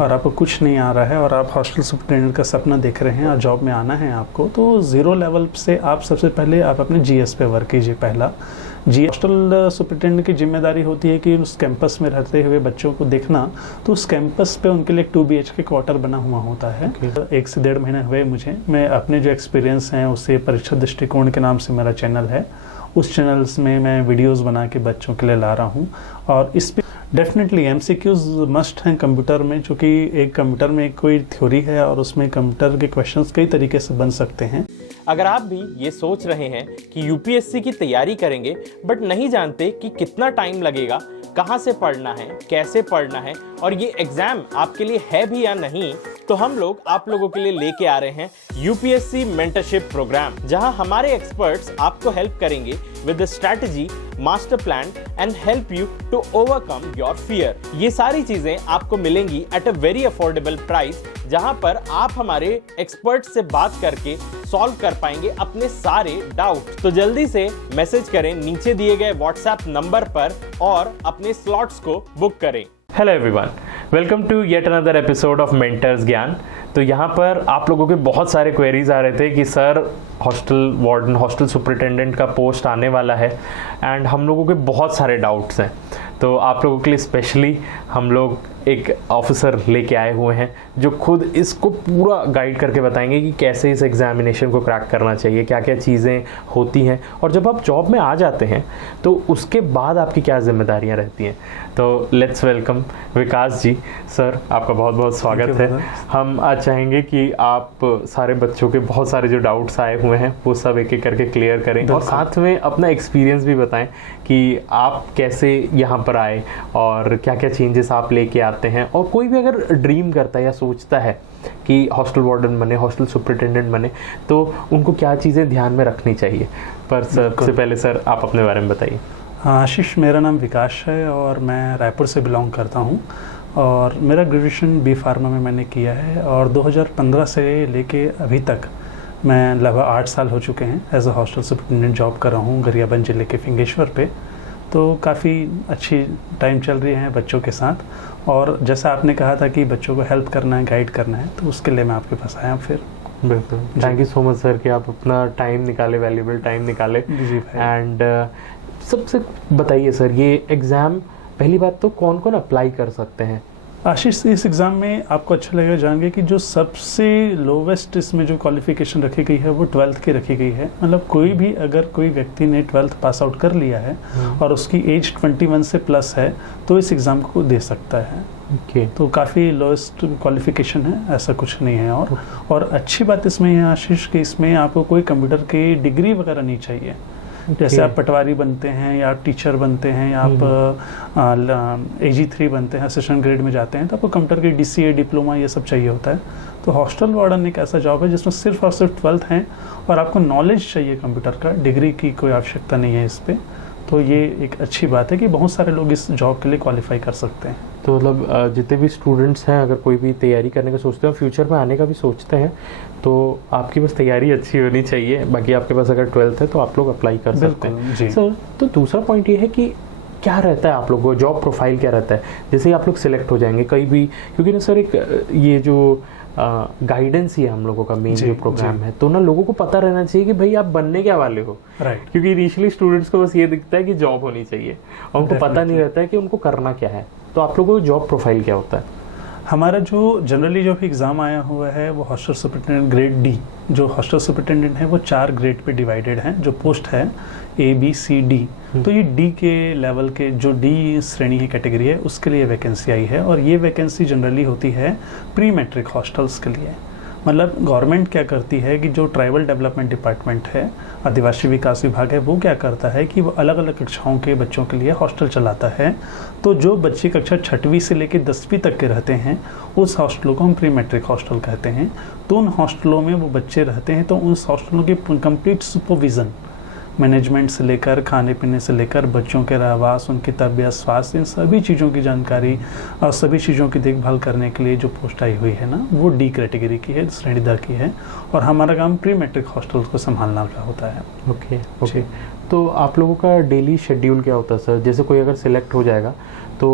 और आपको कुछ नहीं आ रहा है और आप हॉस्टल सुपरिटेंडेंट का सपना देख रहे हैं और जॉब में आना है आपको, तो ज़ीरो लेवल से आप सबसे पहले आप अपने जीएस पे वर्क कीजिए। पहला हॉस्टल सुपरिटेंडेंट की जिम्मेदारी होती है कि उस कैंपस में रहते हुए बच्चों को देखना, तो उस कैंपस पे उनके लिए 2 BHK क्वार्टर बना हुआ होता है। 1 से 1.5 महीने हुए मुझे, मैं अपने जो एक्सपीरियंस हैं उससे परीक्षा दृष्टिकोण के नाम से मेरा चैनल है, उस चैनल्स में मैं वीडियोस बना के बच्चों के लिए ला रहा हूँ। और इस पे डेफिनेटली MCQs मस्ट हैं कंप्यूटर में, क्योंकि एक कंप्यूटर में कोई थ्योरी है और उसमें कंप्यूटर के क्वेश्चंस कई तरीके से बन सकते हैं। अगर आप भी ये सोच रहे हैं कि यूपीएससी की तैयारी करेंगे बट नहीं जानते कि कितना टाइम लगेगा, कहाँ से पढ़ना है, कैसे पढ़ना है और ये एग्जाम आपके लिए है भी या नहीं, तो हम लोग आप लोगों के लिए लेके आ रहे हैं यूपीएससी मेंटरशिप प्रोग्राम, जहां हमारे एक्सपर्ट्स आपको हेल्प करेंगे with strategy, master plan and help you to overcome your fear. ये सारी चीजें आपको मिलेंगी at a very affordable price, जहां पर आप हमारे एक्सपर्ट से बात करके सॉल्व कर पाएंगे अपने सारे डाउट। तो जल्दी से मैसेज करें नीचे दिए गए व्हाट्सएप नंबर पर और अपने स्लॉट्स को बुक करें। Hello everyone, welcome to yet another episode of Mentors Gyan. तो यहाँ पर आप लोगों के बहुत सारे क्वेरीज आ रहे थे कि sir hostel warden, hostel superintendent का पोस्ट आने वाला है एंड हम लोगों के बहुत सारे डाउट्स हैं। तो आप लोगों के लिए स्पेशली हम लोग एक ऑफिसर लेके आए हुए हैं जो खुद इसको पूरा गाइड करके बताएंगे कि कैसे इस एग्जामिनेशन को क्रैक करना चाहिए, क्या क्या चीज़ें होती हैं और जब आप जॉब में आ जाते हैं तो उसके बाद आपकी क्या जिम्मेदारियां रहती हैं। तो let's welcome Vikas ji. Sir, आपका बहुत बहुत स्वागत है। हम आज चाहेंगे कि आप सारे बच्चों के बहुत सारे जो डाउट्स आए हुए हैं वो सब एक एक करके क्लियर करें और साथ में अपना एक्सपीरियंस भी बताएं कि आप कैसे यहाँ पर आए और क्या क्या चेंजेस आप लेके आते हैं। और कोई भी अगर ड्रीम करता है या सोचता है कि हॉस्टल वार्डन बने, हॉस्टल सुपरिटेंडेंट बने, तो उनको क्या चीज़ें ध्यान में रखनी चाहिए। पर सबसे पहले सर आप अपने बारे में बताइए। आशीष, मेरा नाम विकास है और मैं रायपुर से बिलोंग करता हूँ और मेरा ग्रेजुएशन बी फार्मा में मैंने किया है और 2015 से लेके अभी तक मैं लगभग 8 साल हो चुके हैं as a hostel superintendent job कर रहा हूँ गरियाबंद जिले के फिंगेश्वर पे। तो काफ़ी अच्छी टाइम चल रही है बच्चों के साथ और जैसा आपने कहा था कि बच्चों को हेल्प करना है, गाइड करना है, तो उसके लिए मैं आपके पास आया फिर। बिल्कुल, thank you so much sir कि आप अपना टाइम निकाले, वैल्यूबल टाइम निकाले। एंड सबसे बताइए सर, ये एग्ज़ाम पहली बात तो कौन कौन अप्लाई कर सकते हैं? आशीष, इस एग्ज़ाम में आपको अच्छा लगेगा जान के कि जो सबसे लोवेस्ट इसमें जो क्वालिफिकेशन रखी गई है वो 12th की रखी गई है। मतलब कोई भी अगर कोई व्यक्ति ने 12th पास आउट कर लिया है और उसकी एज 21 से प्लस है तो इस एग्ज़ाम को दे सकता है। तो काफ़ी लोएस्ट क्वालिफिकेशन है, ऐसा कुछ नहीं है। और अच्छी बात इसमें है आशीष कि इसमें आपको कोई कंप्यूटर की डिग्री वगैरह नहीं चाहिए। जैसे आप पटवारी बनते हैं या आप टीचर बनते हैं या आप AG3 बनते हैं, असिस्टेंट ग्रेड में जाते हैं, तो आपको कंप्यूटर की DCA डिप्लोमा ये सब चाहिए होता है। तो हॉस्टल वार्डन एक ऐसा जॉब है जिसमें सिर्फ और सिर्फ 12th है और आपको नॉलेज चाहिए कंप्यूटर का, डिग्री की कोई आवश्यकता नहीं है इस पर। तो ये एक अच्छी बात है कि बहुत सारे लोग इस जॉब के लिए क्वालिफाई कर सकते हैं। तो मतलब जितने भी स्टूडेंट्स हैं, अगर कोई भी तैयारी करने का सोचते हैं, फ्यूचर में आने का भी सोचते हैं, तो आपकी बस तैयारी अच्छी होनी चाहिए। बाकी आपके पास अगर 12th है तो आप लोग अप्लाई कर सकते हैं। सर, तो दूसरा पॉइंट ये है कि क्या रहता है आप लोगों को, जॉब प्रोफाइल क्या रहता है जैसे ही आप लोग सिलेक्ट हो जाएंगे कहीं भी, क्योंकि ना सर एक ये जो गाइडेंस ही है हम लोगों का मेन जो प्रोग्राम है, तो ना लोगों को पता रहना चाहिए कि भाई आप बनने क्या वाले हो। राइट। क्योंकि इनिशियली स्टूडेंट्स को बस ये दिखता है कि जॉब होनी चाहिए और उनको पता नहीं रहता है कि उनको करना क्या है। तो आप लोगों को जॉब प्रोफाइल क्या होता है? हमारा जो जनरली जो एग्ज़ाम आया हुआ है वो हॉस्टल सुपरिटेंडेंट ग्रेड D, जो हॉस्टल सुपरिटेंडेंट है वो 4 ग्रेड पे डिवाइडेड है। जो पोस्ट है A, B, C, D, तो ये D के लेवल के जो D श्रेणी की कैटेगरी है उसके लिए वैकेंसी आई है और ये वैकेंसी जनरली होती है प्री मैट्रिक हॉस्टल्स के लिए। मतलब गवर्नमेंट क्या करती है कि जो ट्राइबल डेवलपमेंट डिपार्टमेंट है, आदिवासी विकास विभाग है, वो क्या करता है कि वो अलग अलग कक्षाओं के बच्चों के लिए हॉस्टल चलाता है। तो जो बच्चे कक्षा 6वीं से लेकर 10वीं तक के रहते हैं उस हॉस्टलों को हम प्री मैट्रिक हॉस्टल कहते हैं। तो उन हॉस्टलों में वो बच्चे रहते हैं, तो उस हॉस्टलों की कंप्लीट सुपरविज़न, मैनेजमेंट से लेकर खाने पीने से लेकर बच्चों के रहवास, उनकी तबीयत, स्वास्थ्य, इन सभी चीज़ों की जानकारी और सभी चीज़ों की देखभाल करने के लिए जो पोस्ट आई हुई है ना, वो D कैटेगरी की है, श्रेणी 10 की है और हमारा काम प्री मैट्रिक हॉस्टल को संभालना का होता है। ओके। तो आप लोगों का डेली शेड्यूल क्या होता है सर? जैसे कोई अगर सिलेक्ट हो जाएगा तो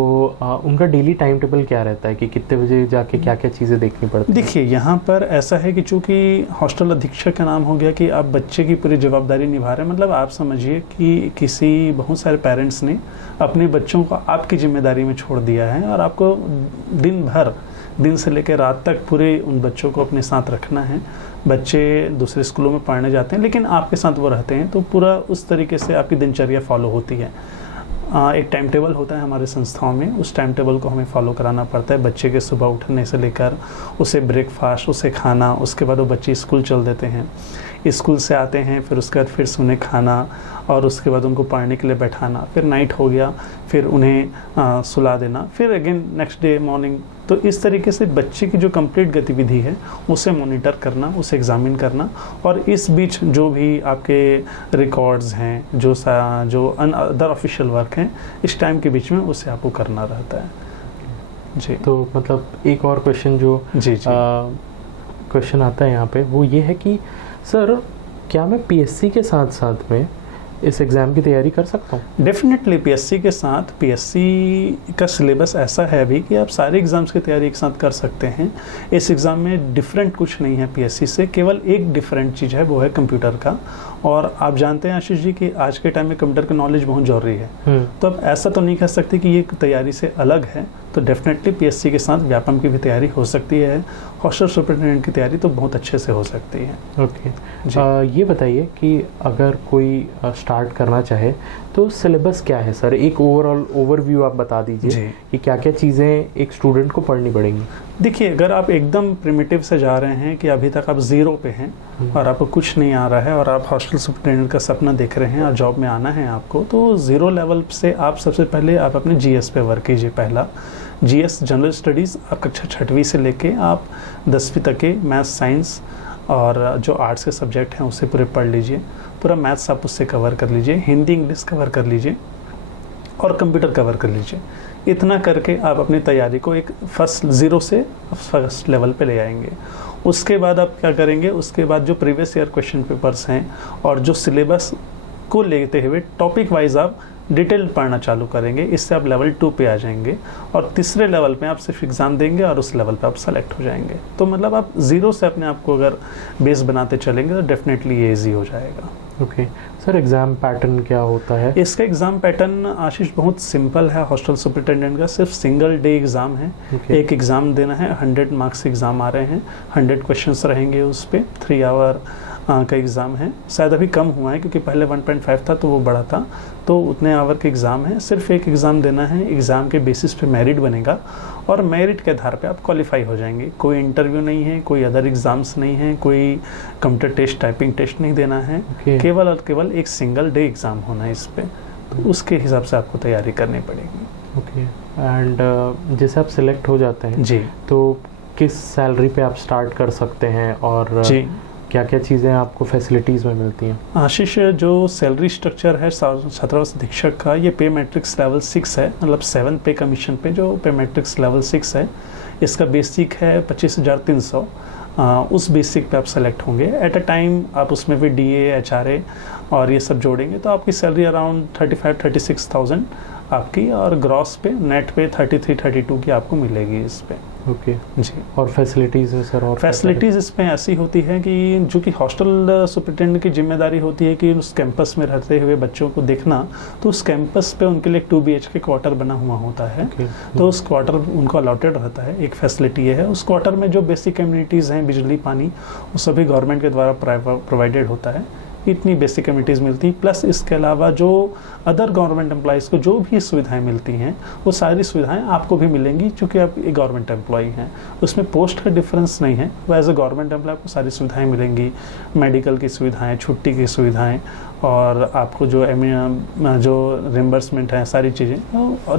उनका डेली टाइम टेबल क्या रहता है कि कितने बजे जाके क्या क्या चीज़ें देखनी पड़ती है? देखिए, यहाँ पर ऐसा है कि चूंकि हॉस्टल अधीक्षक का नाम हो गया कि आप बच्चे की पूरी जवाबदारी निभा रहे हैं, मतलब आप समझिए कि किसी बहुत सारे पेरेंट्स ने अपने बच्चों को आपकी जिम्मेदारी में छोड़ दिया है और आपको दिन से लेकर रात तक पूरे उन बच्चों को अपने साथ रखना है। बच्चे दूसरे स्कूलों में पढ़ने जाते हैं लेकिन आपके साथ वो रहते हैं, तो पूरा उस तरीके से आपकी दिनचर्या फॉलो होती है। एक टाइम टेबल होता है हमारे संस्थाओं में, उस टाइम टेबल को हमें फॉलो कराना पड़ता है। बच्चे के सुबह उठने से लेकर उसे ब्रेकफास्ट, उसे खाना, उसके बाद वो बच्चे स्कूल चल देते हैं, स्कूल से आते हैं, फिर उसके बाद फिर से उन्हें खाना और उसके बाद उनको पढ़ने के लिए बैठाना, फिर नाइट हो गया, फिर उन्हें सुला देना, फिर अगेन नेक्स्ट डे मॉर्निंग। तो इस तरीके से बच्चे की जो कंप्लीट गतिविधि है उसे मॉनिटर करना, उसे एग्जामिन करना, और इस बीच जो भी आपके रिकॉर्ड्स हैं, जो अदर ऑफिशियल वर्क हैं, इस टाइम के बीच में उसे आपको करना रहता है। जी, तो मतलब एक और क्वेश्चन जो क्वेश्चन आता है यहाँ पे वो ये है कि सर क्या मैं पीएससी के साथ साथ में इस एग्ज़ाम की तैयारी कर सकता हूँ? डेफिनेटली पीएससी के साथ, पीएससी का सिलेबस ऐसा है भी कि आप सारे एग्ज़ाम्स की तैयारी एक साथ कर सकते हैं। इस एग्ज़ाम में डिफरेंट कुछ नहीं है पीएससी से, केवल एक डिफरेंट चीज़ है, वो है कंप्यूटर का। और आप जानते हैं आशीष जी कि आज के टाइम में कंप्यूटर का नॉलेज बहुत ज़रूरी है, तो अब ऐसा तो नहीं कह सकते कि ये तैयारी से अलग है। तो डेफिनेटली पीएससी के साथ व्यापम की भी तैयारी हो सकती है, हॉस्टल सुपरिटेंडेंट की तैयारी तो बहुत अच्छे से हो सकती है। ओके, ये बताइए कि अगर कोई स्टार्ट करना चाहे तो सिलेबस क्या है सर? एक ओवरऑल ओवरव्यू आप बता दीजिए कि क्या क्या चीज़ें एक स्टूडेंट को पढ़नी पड़ेंगी। देखिए, अगर आप एकदम प्रिमिटिव से जा रहे हैं कि अभी तक आप ज़ीरो पे हैं और आपको कुछ नहीं आ रहा है और आप हॉस्टल सुपरिटेंडेंट का सपना देख रहे हैं और जॉब में आना है आपको, तो ज़ीरो लेवल से आप सबसे पहले आप अपने जीएस पे वर्क कीजिए। पहला जीएस जनरल स्टडीज़, आप कक्षा 6वीं से लेके आप 10वीं तक के मैथ्स, साइंस और जो आर्ट्स के सब्जेक्ट हैं उसे पूरे पढ़ लीजिए। पूरा मैथ्स आप उससे कवर कर लीजिए, हिंदी इंग्लिश कवर कर लीजिए और कंप्यूटर कवर कर लीजिए। इतना करके आप अपनी तैयारी को एक ज़ीरो से फर्स्ट लेवल पे ले आएंगे। उसके बाद आप क्या करेंगे, उसके बाद जो प्रीवियस ईयर क्वेश्चन पेपर्स हैं और जो सिलेबस को लेते हुए टॉपिक वाइज आप डिटेल पढ़ना चालू करेंगे। इससे आप लेवल 2 पे आ जाएंगे और तीसरे लेवल पे आप सिर्फ एग्ज़ाम देंगे और उस लेवल पे आप सेलेक्ट हो जाएंगे। तो मतलब आप ज़ीरो से अपने आप को अगर बेस बनाते चलेंगे तो डेफिनेटली ये ईजी हो जाएगा। ओके सर, एग्ज़ाम पैटर्न क्या होता है? इसका एग्ज़ाम पैटर्न आशीष बहुत सिंपल है। हॉस्टल सुपरिटेंडेंट का सिर्फ सिंगल डे एग्ज़ाम है। एक एग्ज़ाम देना है, 100 मार्क्स एग्ज़ाम आ रहे हैं, 100 क्वेश्चंस रहेंगे उस पर, 3 आवर का एग्ज़ाम है। शायद अभी कम हुआ है क्योंकि पहले 1.5 था तो वो बड़ा था, तो उतने आवर के एग्ज़ाम है। सिर्फ एक एग्ज़ाम देना है, एग्ज़ाम के बेसिस पे मेरिट बनेगा और मेरिट के आधार पे आप क्वालिफाई हो जाएंगे। कोई इंटरव्यू नहीं है, कोई अदर एग्ज़ाम्स नहीं है, कोई कंप्यूटर टेस्ट, टाइपिंग टेस्ट नहीं देना है। केवल और केवल एक सिंगल डे एग्ज़ाम होना है इस पर, तो उसके हिसाब से आपको तैयारी करनी पड़ेगी। ओके, एंड जैसे आप सिलेक्ट हो जाते हैं जी, तो किस सैलरी पे आप स्टार्ट कर सकते हैं और जी क्या क्या चीज़ें आपको फैसिलिटीज़ में मिलती हैं? आशीष, जो सैलरी स्ट्रक्चर है छात्रावास अधीक्षक का, ये पे मैट्रिक्स लेवल 6 है, मतलब 7 पे कमीशन पे जो पे मैट्रिक्स लेवल 6 है, इसका बेसिक है 25,300। उस बेसिक पे आप सेलेक्ट होंगे। एट अ टाइम आप उसमें भी DA, HRA और ये सब जोड़ेंगे तो आपकी सैलरी अराउंड 35-36,000 आपकी, और ग्रॉस पे, नेट पे 33-32 की आपको मिलेगी इस पे। ओके जी। और फैसिलिटीज़ है सर? और फैसिलिटीज़ इसमें ऐसी होती है कि जो कि हॉस्टल सुपरिटेंडेंट की जिम्मेदारी होती है कि उस कैंपस में रहते हुए बच्चों को देखना, तो उस कैंपस पे उनके लिए 2 BHK क्वार्टर बना हुआ होता है। तो उस क्वार्टर उनको अलॉटेड रहता है। एक फैसिलिटी ये है, उस क्वार्टर में जो बेसिक कम्युनिटीज़ हैं, बिजली, पानी, वो सभी गवर्नमेंट के द्वारा प्रोवाइडेड होता है। इतनी बेसिक कम्युनिटीज़ मिलती, प्लस इसके अलावा जो अदर गवर्नमेंट एम्प्लॉइज़ को जो भी सुविधाएं मिलती हैं वो सारी सुविधाएं आपको भी मिलेंगी, क्योंकि आप एक गवर्नमेंट एम्प्लॉई हैं। उसमें पोस्ट का डिफरेंस नहीं है, वो एज ए गवर्नमेंट एम्प्लॉय आपको सारी सुविधाएं मिलेंगी, मेडिकल की सुविधाएं, छुट्टी की सुविधाएं, और आपको जो रिम्बर्समेंट है, सारी चीज़ें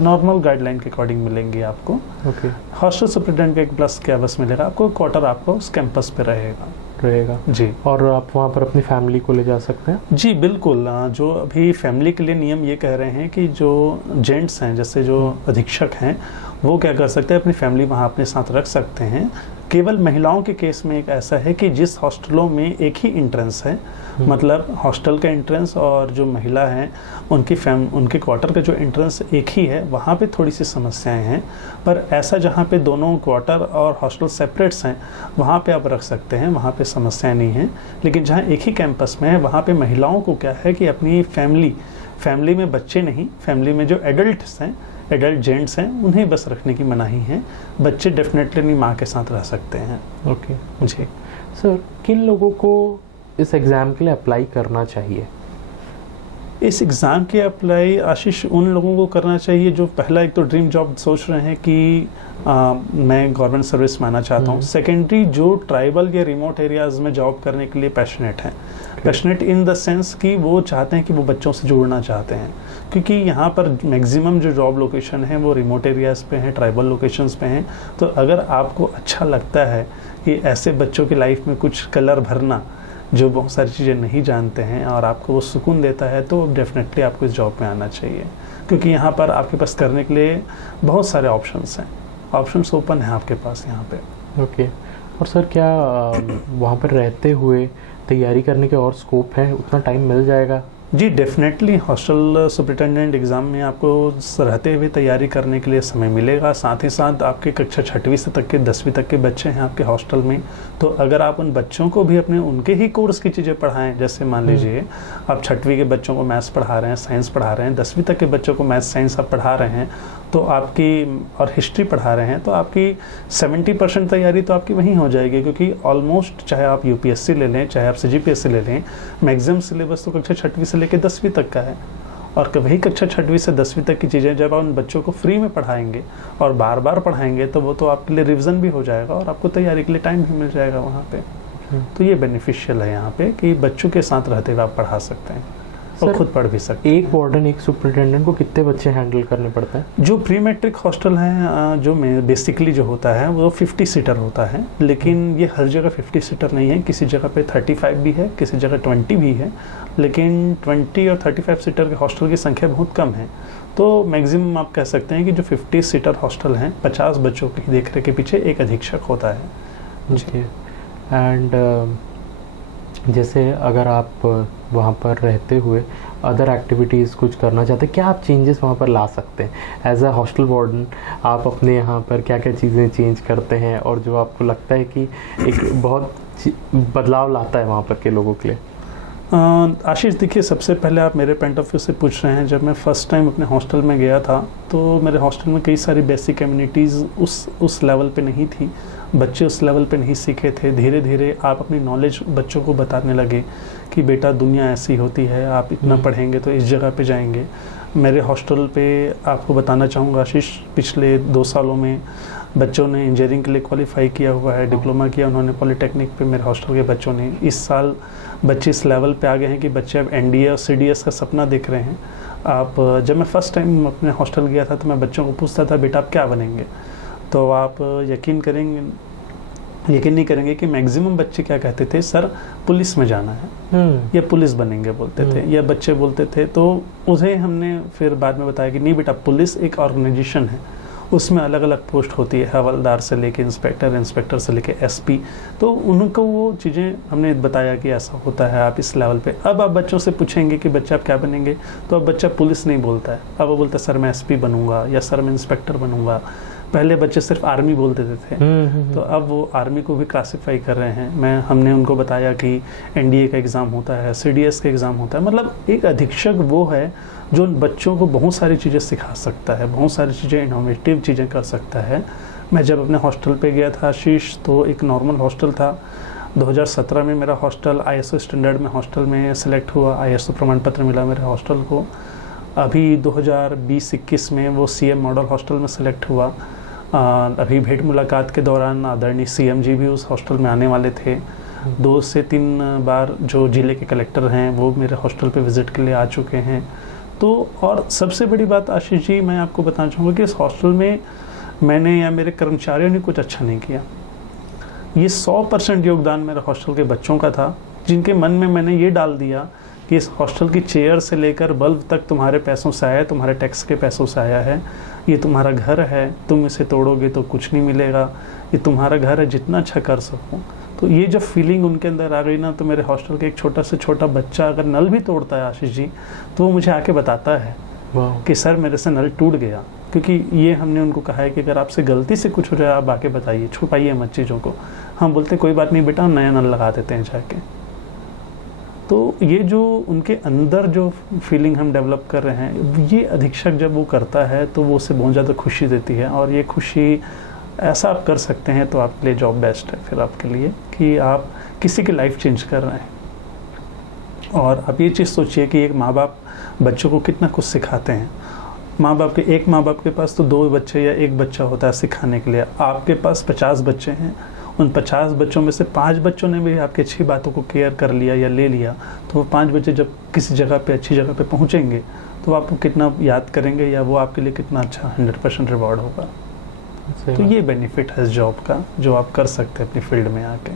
नॉर्मल गाइडलाइन के अकॉर्डिंग मिलेंगी आपको। ओके, हॉस्टल सुपरिटेंडेंट का एक प्लस क्या बस मिलेगा आपको, क्वार्टर आपको उस कैंपस पे रहेगा जी। और आप वहाँ पर अपनी फैमिली को ले जा सकते हैं? जी बिल्कुल। जो अभी फैमिली के लिए नियम ये कह रहे हैं कि जो जेंट्स हैं, जैसे जो अधीक्षक हैं, वो क्या कर सकते हैं, अपनी फैमिली वहाँ अपने साथ रख सकते हैं। केवल महिलाओं के केस में एक ऐसा है कि जिस हॉस्टलों में एक ही एंट्रेंस है, मतलब हॉस्टल का एंट्रेंस और जो महिला हैं उनके क्वार्टर का जो एंट्रेंस एक ही है, वहाँ पे थोड़ी सी समस्याएं हैं। पर ऐसा जहाँ पे दोनों क्वार्टर और हॉस्टल सेपरेट्स हैं, वहाँ पे आप रख सकते हैं, वहाँ पे समस्याएं नहीं हैं। लेकिन जहाँ एक ही कैंपस में है, वहाँ पे महिलाओं को क्या है कि अपनी फैमिली में बच्चे नहीं, फैमिली में जो एडल्ट्स हैं, एडल्ट जेंट्स हैं, उन्हें बस रखने की मनाही है। बच्चे डेफिनेटली नहीं माँ के साथ रह सकते हैं। ओके जी सर, किन लोगों को इस एग्ज़ाम के लिए अप्लाई करना चाहिए? इस एग्ज़ाम के अप्लाई आशीष उन लोगों को करना चाहिए जो पहला एक तो ड्रीम जॉब सोच रहे हैं कि मैं गवर्नमेंट सर्विस में आना चाहता हूँ। सेकेंडरी जो ट्राइबल या रिमोट एरियाज़ में जॉब करने के लिए पैशनेट हैं, पैशनेट इन द सेंस कि वो चाहते हैं कि वो बच्चों से जुड़ना चाहते हैं, क्योंकि यहाँ पर मैक्सिमम जो जॉब लोकेशन है वो रिमोट एरियाज़ पे हैं, ट्राइबल लोकेशंस पे हैं। तो अगर आपको अच्छा लगता है कि ऐसे बच्चों की लाइफ में कुछ कलर भरना जो बहुत सारी चीज़ें नहीं जानते हैं और आपको वो सुकून देता है, तो डेफिनेटली आपको इस जॉब में आना चाहिए, क्योंकि यहाँ पर आपके पास करने के लिए बहुत सारे ऑप्शंस हैं, ऑप्शंस ओपन हैं आपके पास यहाँ पे। ओके और सर क्या वहाँ पर रहते हुए तैयारी करने के और स्कोप है? उतना टाइम मिल जाएगा? जी डेफिनेटली हॉस्टल सुपरिटेंडेंट एग्ज़ाम में आपको रहते हुए तैयारी करने के लिए समय मिलेगा। साथ ही साथ आपके कक्षा 6वीं से तक के 10वीं तक के बच्चे हैं आपके हॉस्टल में, तो अगर आप उन बच्चों को भी अपने उनके ही कोर्स की चीज़ें पढ़ाएं, जैसे मान लीजिए आप 6वीं के बच्चों को मैथ्स पढ़ा रहे हैं, साइंस पढ़ा रहे हैं, 10वीं तक के बच्चों को मैथ्स साइंस आप पढ़ा रहे हैं, तो आपकी और हिस्ट्री पढ़ा रहे हैं, तो आपकी 70% तैयारी तो आपकी वहीं हो जाएगी, क्योंकि ऑलमोस्ट चाहे आप यूपीएससी ले लें, चाहे आप सीजीपीएससी ले लें, मैक्सिमम सिलेबस तो कक्षा 6वीं से लेकर 10वीं तक का है। और वही कक्षा 6वीं से 10वीं तक की चीज़ें जब आप उन बच्चों को फ्री में पढ़ाएंगे और बार बार पढ़ाएंगे, तो वो तो आपके लिए रिवीजन भी हो जाएगा और आपको तैयारी के लिए टाइम भी मिल जाएगा वहाँ पे। तो ये बेनिफिशियल है यहाँ पे कि बच्चों के साथ रहते हुए आप पढ़ा सकते हैं और खुद पढ़ भी सकते हैं। एक वार्डन, एक सुपरिटेंडेंट को कितने बच्चे हैंडल करने पड़ते हैं? जो प्री मैट्रिक हॉस्टल हैं, जो बेसिकली जो होता है वो 50 सीटर होता है, लेकिन ये हर जगह 50 सीटर नहीं है, किसी जगह पे 35 भी है, किसी जगह 20 भी है, लेकिन 20 और 35 सीटर के हॉस्टल की संख्या बहुत कम है। तो मैक्सिमम आप कह सकते हैं कि जो 50 सीटर हॉस्टल हैं, 50 बच्चों की देखरेख के पीछे एक अधीक्षक होता है। जी एंड जैसे अगर आप वहाँ पर रहते हुए अदर एक्टिविटीज़ कुछ करना चाहते हैं, क्या आप चेंजेस वहाँ पर ला सकते हैं एज अ हॉस्टल वार्डन? आप अपने यहाँ पर क्या क्या चीज़ें चेंज करते हैं और जो आपको लगता है कि एक बहुत बदलाव लाता है वहाँ पर के लोगों के लिए? आशीष देखिए, सबसे पहले आप मेरे पॉइंट ऑफ व्यू से पूछ रहे हैं। जब मैं फ़र्स्ट टाइम अपने हॉस्टल में गया था, तो मेरे हॉस्टल में कई सारी बेसिक कम्युनिटीज़ उस लेवल पे नहीं थी, बच्चे उस लेवल पे नहीं सीखे थे। धीरे धीरे आप अपनी नॉलेज बच्चों को बताने लगे कि बेटा दुनिया ऐसी होती है, आप इतना पढ़ेंगे तो इस जगह पे जाएंगे। मेरे हॉस्टल पे आपको बताना चाहूँगा आशीष, पिछले 2 सालों में बच्चों ने इंजीनियरिंग के लिए क्वालिफाई किया हुआ है, डिप्लोमा किया उन्होंने पॉलिटेक्निक पे मेरे हॉस्टल के बच्चों ने। इस साल बच्चे इस लेवल पे आ गए हैं कि बच्चे अब एनडीए और सीडीएस का सपना देख रहे हैं। आप जब मैं फ़र्स्ट टाइम अपने हॉस्टल गया था तो मैं बच्चों को पूछता था, बेटा आप क्या बनेंगे? तो आप यकीन नहीं करेंगे कि मैक्सिमम बच्चे क्या कहते थे, सर पुलिस में जाना है या पुलिस बनेंगे बोलते थे, या बच्चे बोलते थे। तो उन्हें हमने फिर बाद में बताया कि नहीं बेटा, पुलिस एक ऑर्गेनाइजेशन है, उसमें अलग अलग पोस्ट होती है, हवलदार से लेके इंस्पेक्टर, इंस्पेक्टर से लेके एसपी। तो उनको वो चीज़ें हमने बताया कि ऐसा होता है, आप इस लेवल पे। अब आप बच्चों से पूछेंगे कि बच्चा आप क्या बनेंगे, तो अब बच्चा पुलिस नहीं बोलता है, अब वो बोलता है सर मैं एसपी बनूंगा या सर मैं इंस्पेक्टर बनूंगा। पहले बच्चे सिर्फ आर्मी बोलते थे, तो अब वो आर्मी को भी क्लासिफाई कर रहे हैं। हमने उनको बताया कि एनडीए का एग्ज़ाम होता है, सीडीएस का एग्ज़ाम होता है। मतलब एक अधीक्षक वो है जो बच्चों को बहुत सारी चीज़ें सिखा सकता है, बहुत सारी चीज़ें इनोवेटिव चीज़ें कर सकता है। मैं जब अपने हॉस्टल पे गया था आशीष, तो एक नॉर्मल हॉस्टल था। 2017 में मेरा हॉस्टल ISO स्टैंडर्ड में हॉस्टल में सिलेक्ट हुआ, ISO प्रमाण पत्र मिला मेरे हॉस्टल को। अभी 2020-21 में वो CM मॉडल हॉस्टल में सिलेक्ट हुआ। अभी भेंट मुलाकात के दौरान आदरणीय CM जी भी उस हॉस्टल में आने वाले थे। 2 से 3 बार जो जिले के कलेक्टर हैं वो मेरे हॉस्टल पे विज़िट के लिए आ चुके हैं। तो और सबसे बड़ी बात आशीष जी, मैं आपको बताना चाहूँगा कि इस हॉस्टल में मैंने या मेरे कर्मचारियों ने कुछ अच्छा नहीं किया। ये 100% योगदान मेरे हॉस्टल के बच्चों का था, जिनके मन में मैंने ये डाल दिया कि इस हॉस्टल की चेयर से लेकर बल्ब तक तुम्हारे पैसों से आया है, तुम्हारे टैक्स के पैसों से आया है, ये तुम्हारा घर है, तुम इसे तोड़ोगे तो कुछ नहीं मिलेगा, ये तुम्हारा घर है, जितना अच्छा कर सको। तो ये जब फीलिंग उनके अंदर आ गई ना, तो मेरे हॉस्टल के एक छोटा से छोटा बच्चा अगर नल भी तोड़ता है आशीष जी, तो वो मुझे आके बताता है कि सर मेरे से नल टूट गया। क्योंकि ये हमने उनको कहा है कि अगर आपसे गलती से कुछ हो जाए आप आके बताइए, छुपाइए मत चीज़ों को। हम बोलते कोई बात नहीं बेटा, नया नल लगा देते हैं जाके। तो ये जो उनके अंदर जो फीलिंग हम डेवलप कर रहे हैं, ये अधीक्षक जब वो करता है तो वो उसे बहुत ज़्यादा खुशी देती है। और ये खुशी ऐसा आप कर सकते हैं तो आपके लिए जॉब बेस्ट है फिर आपके लिए, कि आप किसी की लाइफ चेंज कर रहे हैं। और आप ये चीज़ सोचिए कि एक माँ बाप बच्चों को कितना कुछ सिखाते हैं। एक माँ बाप के पास तो 2 बच्चे या 1 बच्चा होता है सिखाने के लिए, आपके पास 50 बच्चे हैं। उन 50 बच्चों में से 5 बच्चों ने भी आपकी अच्छी बातों को केयर कर लिया या ले लिया, तो वो 5 बच्चे जब किसी जगह पे अच्छी जगह पे पहुँचेंगे तो आपको कितना याद करेंगे, या वो आपके लिए कितना अच्छा 100% रिवॉर्ड होगा। तो ये बेनिफिट है इस जॉब का, जो आप कर सकते हैं अपनी फील्ड में आके।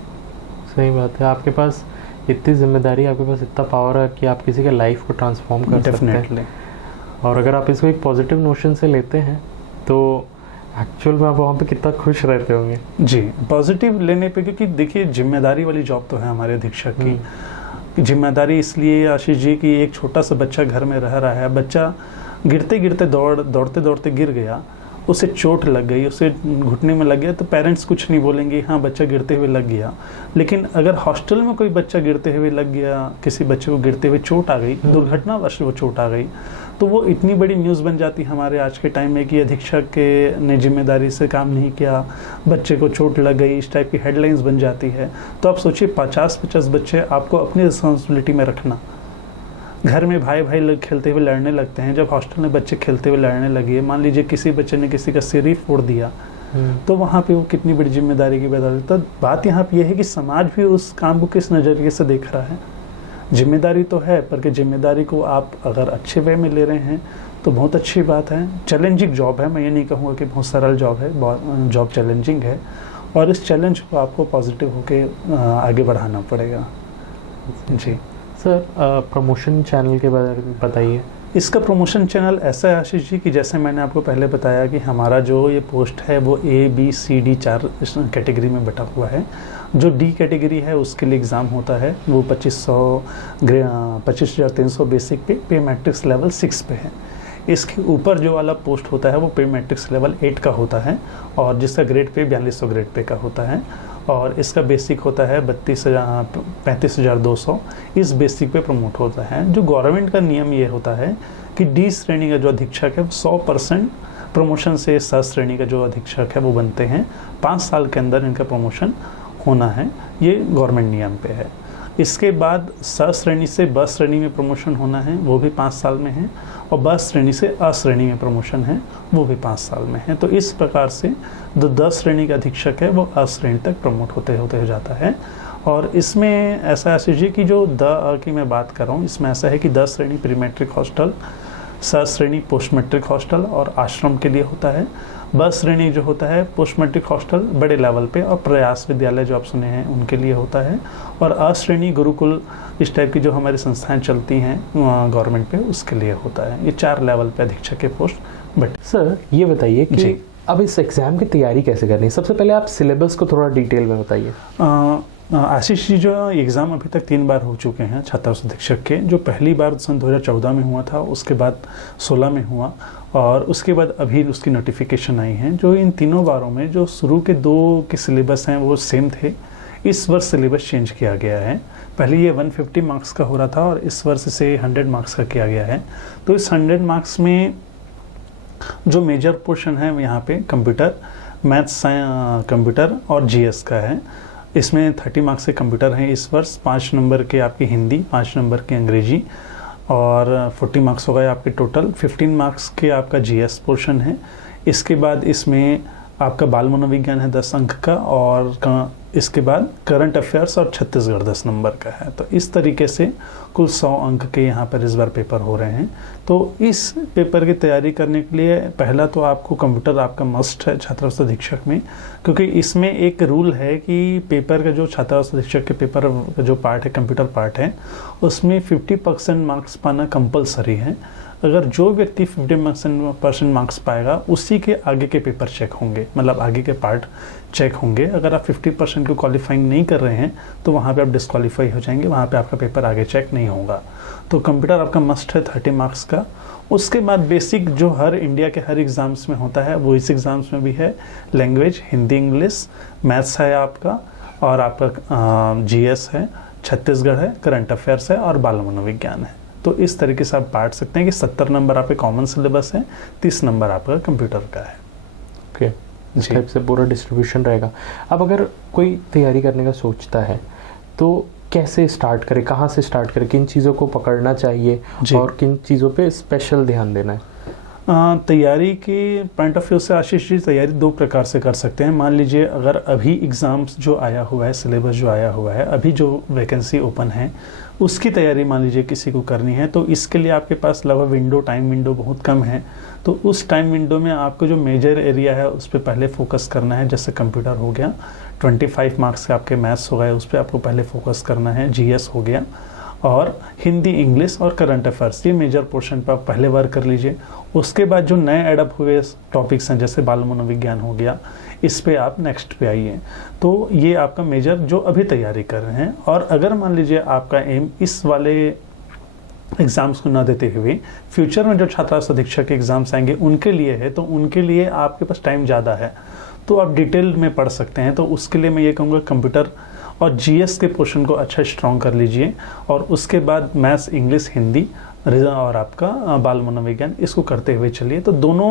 सही बात है, आपके पास इतनी जिम्मेदारी, आपके पास इतना पावर है कि आप किसी के लाइफ को ट्रांसफॉर्म कर सकते हैं। और अगर आप इसको एक पॉजिटिव नोशन से लेते हैं तो एक्चुअल में आप वहाँ पे कितना खुश रहते होंगे। जी, पॉजिटिव लेने पे, क्योंकि देखिए जिम्मेदारी वाली जॉब तो है हमारे अधीक्षक की। जिम्मेदारी इसलिए आशीष जी कि एक छोटा सा बच्चा घर में रह रहा है, बच्चा गिरते गिरते दौड़ते दौड़ते गिर गया, उसे चोट लग गई, उसे घुटने में लग गया, तो पेरेंट्स कुछ नहीं बोलेंगे, हाँ बच्चा गिरते हुए लग गया। लेकिन अगर हॉस्टल में कोई बच्चा गिरते हुए लग गया, किसी बच्चे को गिरते हुए चोट आ गई, दुर्घटनावश वो चोट आ गई, तो वो इतनी बड़ी न्यूज़ बन जाती है हमारे आज के टाइम में कि अधीक्षक के ने जिम्मेदारी से काम नहीं किया, बच्चे को चोट लग गई, इस टाइप की हेडलाइंस बन जाती है। तो आप सोचिए 50-50 बच्चे आपको अपनी रिस्पॉन्सिबिलिटी में रखना। घर में भाई भाई लोग खेलते हुए लड़ने लगते हैं, जब हॉस्टल में बच्चे खेलते हुए लड़ने लगे, मान लीजिए किसी बच्चे ने किसी का सिर ही फोड़ दिया, तो वहाँ पे वो कितनी बड़ी जिम्मेदारी की बात होती है। तो बात यहाँ पे ये है कि समाज भी उस काम को किस नज़रिए से देख रहा है। जिम्मेदारी तो है, पर कि जिम्मेदारी को आप अगर अच्छे वे में ले रहे हैं तो बहुत अच्छी बात है। चैलेंजिंग जॉब है, मैं ये नहीं कहूँगा कि बहुत सरल जॉब है, जॉब चैलेंजिंग है, और इस चैलेंज को आपको पॉजिटिव होके आगे बढ़ाना पड़ेगा। जी सर, प्रमोशन चैनल के बारे में बताइए। इसका प्रमोशन चैनल ऐसा है आशीष जी कि जैसे मैंने आपको पहले बताया कि हमारा जो ये पोस्ट है वो A, B, C, D 4 category में बटा हुआ है। जो D कैटेगरी है उसके लिए एग्ज़ाम होता है, वो 25,300 बेसिक पे मैट्रिक्स लेवल 6 पे है। इसके ऊपर जो वाला पोस्ट होता है वो पे मैट्रिक्स लेवल 8 का होता है, और जिसका ग्रेड पे 4200 ग्रेड पे का होता है, और इसका बेसिक होता है 35,200। इस बेसिक पे प्रमोट होता है। जो गवर्नमेंट का नियम ये होता है कि D श्रेणी का जो अधीक्षक है 100% प्रमोशन से स श्रेणी का जो अधीक्षक है वो बनते हैं। 5 साल के अंदर इनका प्रमोशन होना है, ये गवर्नमेंट नियम पे है। इसके बाद स श्रेणी से ब श्रेणी में प्रमोशन होना है, वो भी 5 साल में है, और ब श्रेणी से अ श्रेणी में प्रमोशन है, वो भी 5 साल में है। तो इस प्रकार से जो 10 श्रेणी का अधीक्षक है वो अ श्रेणी तक प्रमोट होते होते हो जाता है। और इसमें ऐसा है जी कि जो द अ की मैं बात कर रहा हूँ, इसमें ऐसा है कि 10 श्रेणी प्री मैट्रिक हॉस्टल, स श्रेणी पोस्ट मैट्रिक हॉस्टल और आश्रम के लिए होता है। ब श्रेणी जो होता है पोस्ट मैट्रिक हॉस्टल बड़े लेवल पे और प्रयास विद्यालय जो आप सुने हैं उनके लिए होता है, और अ श्रेणी गुरुकुल इस टाइप की जो हमारी संस्थाएं चलती हैं गवर्नमेंट पे उसके लिए होता है। ये 4 लेवल पे अधीक्षक के पोस्ट। बट सर ये बताइए कि अब इस एग्ज़ाम की तैयारी कैसे करनी है। सबसे पहले आप सिलेबस को थोड़ा डिटेल में बताइए। आशीष जी, जो एग्ज़ाम अभी तक 3 बार हो चुके हैं छात्रावास अधीक्षक के। जो पहली बार सन 2014 में हुआ था, उसके बाद 16 में हुआ, और उसके बाद अभी उसकी नोटिफिकेशन आई है। जो इन तीनों बारों में जो शुरू के 2 के सिलेबस हैं वो सेम थे। इस वर्ष सिलेबस चेंज किया गया है। पहले ये 150 मार्क्स का हो रहा था और इस वर्ष से 100 मार्क्स का किया गया है। तो इस 100 मार्क्स में जो मेजर पोर्शन है यहाँ पे कंप्यूटर, मैथ्स, कंप्यूटर और GS का है। इसमें 30 मार्क्स के कंप्यूटर हैं इस वर्ष, 5 नंबर के आपकी हिंदी, 5 नंबर की अंग्रेजी, और 40 मार्क्स हो गए आपके टोटल। 15 मार्क्स के आपका GS पोर्शन है। इसके बाद इसमें आपका बाल मनोविज्ञान है 10 अंक का, और इसके बाद करंट अफेयर्स और छत्तीसगढ़ 10 नंबर का है। तो इस तरीके से कुल 100 अंक के यहाँ पर इस बार पेपर हो रहे हैं। तो इस पेपर की तैयारी करने के लिए पहला तो आपको कंप्यूटर आपका मस्ट है छात्रावस्था अधीक्षक में, क्योंकि इसमें एक रूल है कि पेपर का जो छात्रावस्था अधीक्षक के पेपर का जो पार्ट है, कंप्यूटर पार्ट है, उसमें 50% मार्क्स पाना कंपलसरी है। अगर जो व्यक्ति 50% मार्क्स पाएगा उसी के आगे के पेपर चेक होंगे, मतलब आगे के पार्ट चेक होंगे। अगर आप 50% को क्वालिफाइंग नहीं कर रहे हैं तो वहाँ पे आप डिस्क्वालीफाई हो जाएंगे, वहाँ पे आपका पेपर आगे चेक नहीं होगा। तो कंप्यूटर आपका मस्ट है 30 मार्क्स का। उसके बाद बेसिक जो हर इंडिया के हर एग्ज़ाम्स में होता है वो इस एग्ज़ाम्स में भी है। लैंग्वेज हिंदी इंग्लिश, मैथ्स है आपका, और आपका जीएस है, छत्तीसगढ़ है, करंट अफेयर्स है और बाल मनोविज्ञान है। तो इस तरीके से आप बांट सकते हैं कि 70 नंबर आपके कॉमन सिलेबस है, 30 नंबर आपका कंप्यूटर का है। ओके, इस टाइप से पूरा डिस्ट्रीब्यूशन रहेगा। अब अगर कोई तैयारी करने का सोचता है तो कैसे स्टार्ट करे, कहाँ से स्टार्ट करे, किन चीज़ों को पकड़ना चाहिए और किन चीज़ों पे स्पेशल ध्यान देना है? तैयारी के पॉइंट ऑफ व्यू से आशीष जी, तैयारी 2 प्रकार से कर सकते हैं। मान लीजिए अगर अभी एग्ज़ाम्स जो आया हुआ है, सिलेबस जो आया हुआ है, अभी जो वैकेंसी ओपन है उसकी तैयारी मान लीजिए किसी को करनी है, तो इसके लिए आपके पास लगभग टाइम विंडो बहुत कम है। तो उस टाइम विंडो में आपको जो मेजर एरिया है उस पर पहले फोकस करना है। जैसे कंप्यूटर हो गया, 25 मार्क्स के आपके मैथ्स हो गए, उस पर आपको पहले फोकस करना है। जीएस हो गया, और हिंदी इंग्लिश और करंट अफेयर्स, ये मेजर पोर्शन पर आप पहले वर्क कर लीजिए। उसके बाद जो नए एडअप हुए टॉपिक्स हैं जैसे बाल मनोविज्ञान हो गया, इस पे आप नेक्स्ट पे आइए। तो ये आपका मेजर जो अभी तैयारी कर रहे हैं। और अगर मान लीजिए आपका एम इस वाले एग्ज़ाम्स को ना देते हुए फ्यूचर में जो छात्रावस्था अधीक्षक के एग्ज़ाम्स आएंगे उनके लिए है, तो उनके लिए आपके पास टाइम ज़्यादा है, तो आप डिटेल में पढ़ सकते हैं। तो उसके लिए मैं ये कहूँगा कंप्यूटर और जीएस के पोर्शन को अच्छा स्ट्रॉन्ग कर लीजिए, और उसके बाद मैथ्स इंग्लिश हिंदी और आपका बाल मनोविज्ञान, इसको करते हुए चलिए। तो दोनों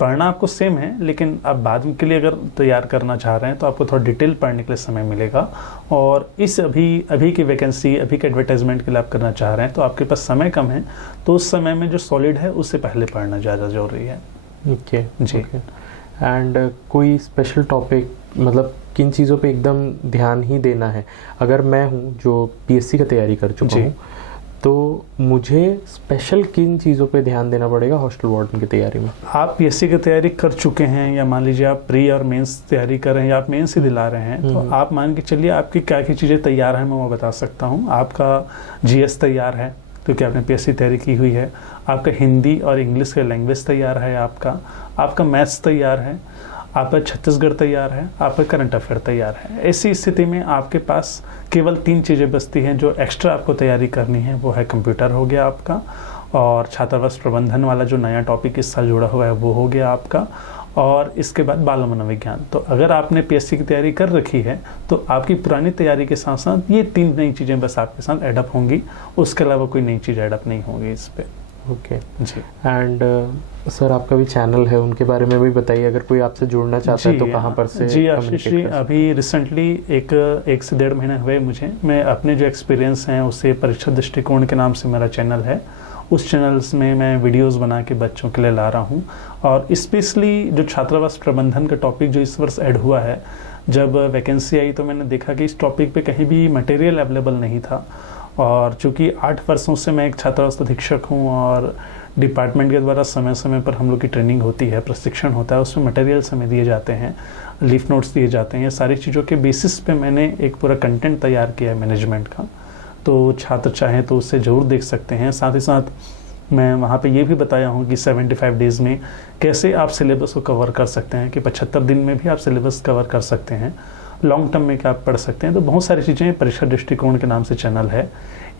पढ़ना आपको सेम है, लेकिन आप बाद के लिए अगर तैयार करना चाह रहे हैं तो आपको थोड़ा डिटेल पढ़ने के लिए समय मिलेगा। और इस अभी की वैकेंसी, अभी के एडवर्टाइजमेंट के लिए आप करना चाह रहे हैं तो आपके पास समय कम है, तो उस समय में जो सॉलिड है उससे पहले पढ़ना ज़्यादा ज़रूरी है। ओके जी। एंड कोई स्पेशल टॉपिक, मतलब किन चीज़ों पे एकदम ध्यान ही देना है? अगर मैं हूँ जो पीएससी का तैयारी कर चुका हूँ, तो मुझे स्पेशल किन चीज़ों पे ध्यान देना पड़ेगा हॉस्टल वार्डन की तैयारी में? आप पीएससी की तैयारी कर चुके हैं, या मान लीजिए आप प्री और मेंस तैयारी कर रहे हैं, या आप मेंस ही दिला रहे हैं, तो आप मान के चलिए आपकी क्या क्या चीज़ें तैयार हैं, मैं वो बता सकता हूँ। आपका जीएस तैयार है क्योंकि आपने पीएससी तैयारी की हुई है। आपका हिंदी और इंग्लिश का लैंग्वेज तैयार है, आपका मैथ्स तैयार है, आपका छत्तीसगढ़ तैयार है, आपका करंट अफेयर तैयार है। ऐसी स्थिति में आपके पास केवल 3 चीज़ें बचती हैं जो एक्स्ट्रा आपको तैयारी करनी है। वो है कंप्यूटर हो गया आपका, और छात्रावास प्रबंधन वाला जो नया टॉपिक इस साल जुड़ा हुआ है वो हो गया आपका, और इसके बाद बाल मनोविज्ञान। तो अगर आपने पीएससी की तैयारी कर रखी है तो आपकी पुरानी तैयारी के साथ साथ ये 3 नई चीज़ें बस आपके साथ एडअप होंगी, उसके अलावा कोई नई चीज़ एडअप नहीं होगी इस पर। ओके जी। एंड सर, आपका भी चैनल है, उनके बारे में भी बताइए। अगर कोई आपसे जुड़ना चाहता है तो कहाँ पर से? जी आशीष जी, अभी रिसेंटली एक से 1.5 महीने हुए मुझे, मैं अपने जो एक्सपीरियंस हैं उससे परीक्षा दृष्टिकोण के नाम से मेरा चैनल है, उस चैनल्स में मैं वीडियोस बना के बच्चों के लिए ला रहा हूँ। और स्पेशली जो छात्रावास प्रबंधन का टॉपिक जो इस वर्ष ऐड हुआ है, जब वैकेंसी आई तो मैंने देखा कि इस टॉपिक पे कहीं भी मटेरियल अवेलेबल नहीं था। और चूँकि 8 वर्षों से मैं एक छात्रावास अधीक्षक हूँ और डिपार्टमेंट के द्वारा समय समय पर हम लोग की ट्रेनिंग होती है, प्रशिक्षण होता है, उसमें मटेरियल्स हमें दिए जाते हैं, लीफ नोट्स दिए जाते हैं। ये सारी चीज़ों के बेसिस पे मैंने एक पूरा कंटेंट तैयार किया है मैनेजमेंट का, तो छात्र चाहें तो उससे ज़रूर देख सकते हैं। साथ ही साथ मैं वहाँ पे ये भी बताया हूँ कि 75 डेज़ में कैसे आप सिलेबस को कवर कर सकते हैं, कि 75 दिन में भी आप सिलेबस कवर कर सकते हैं, लॉन्ग टर्म में क्या आप पढ़ सकते हैं। तो बहुत सारी चीज़ें परीक्षा दृष्टिकोण के नाम से चैनल है,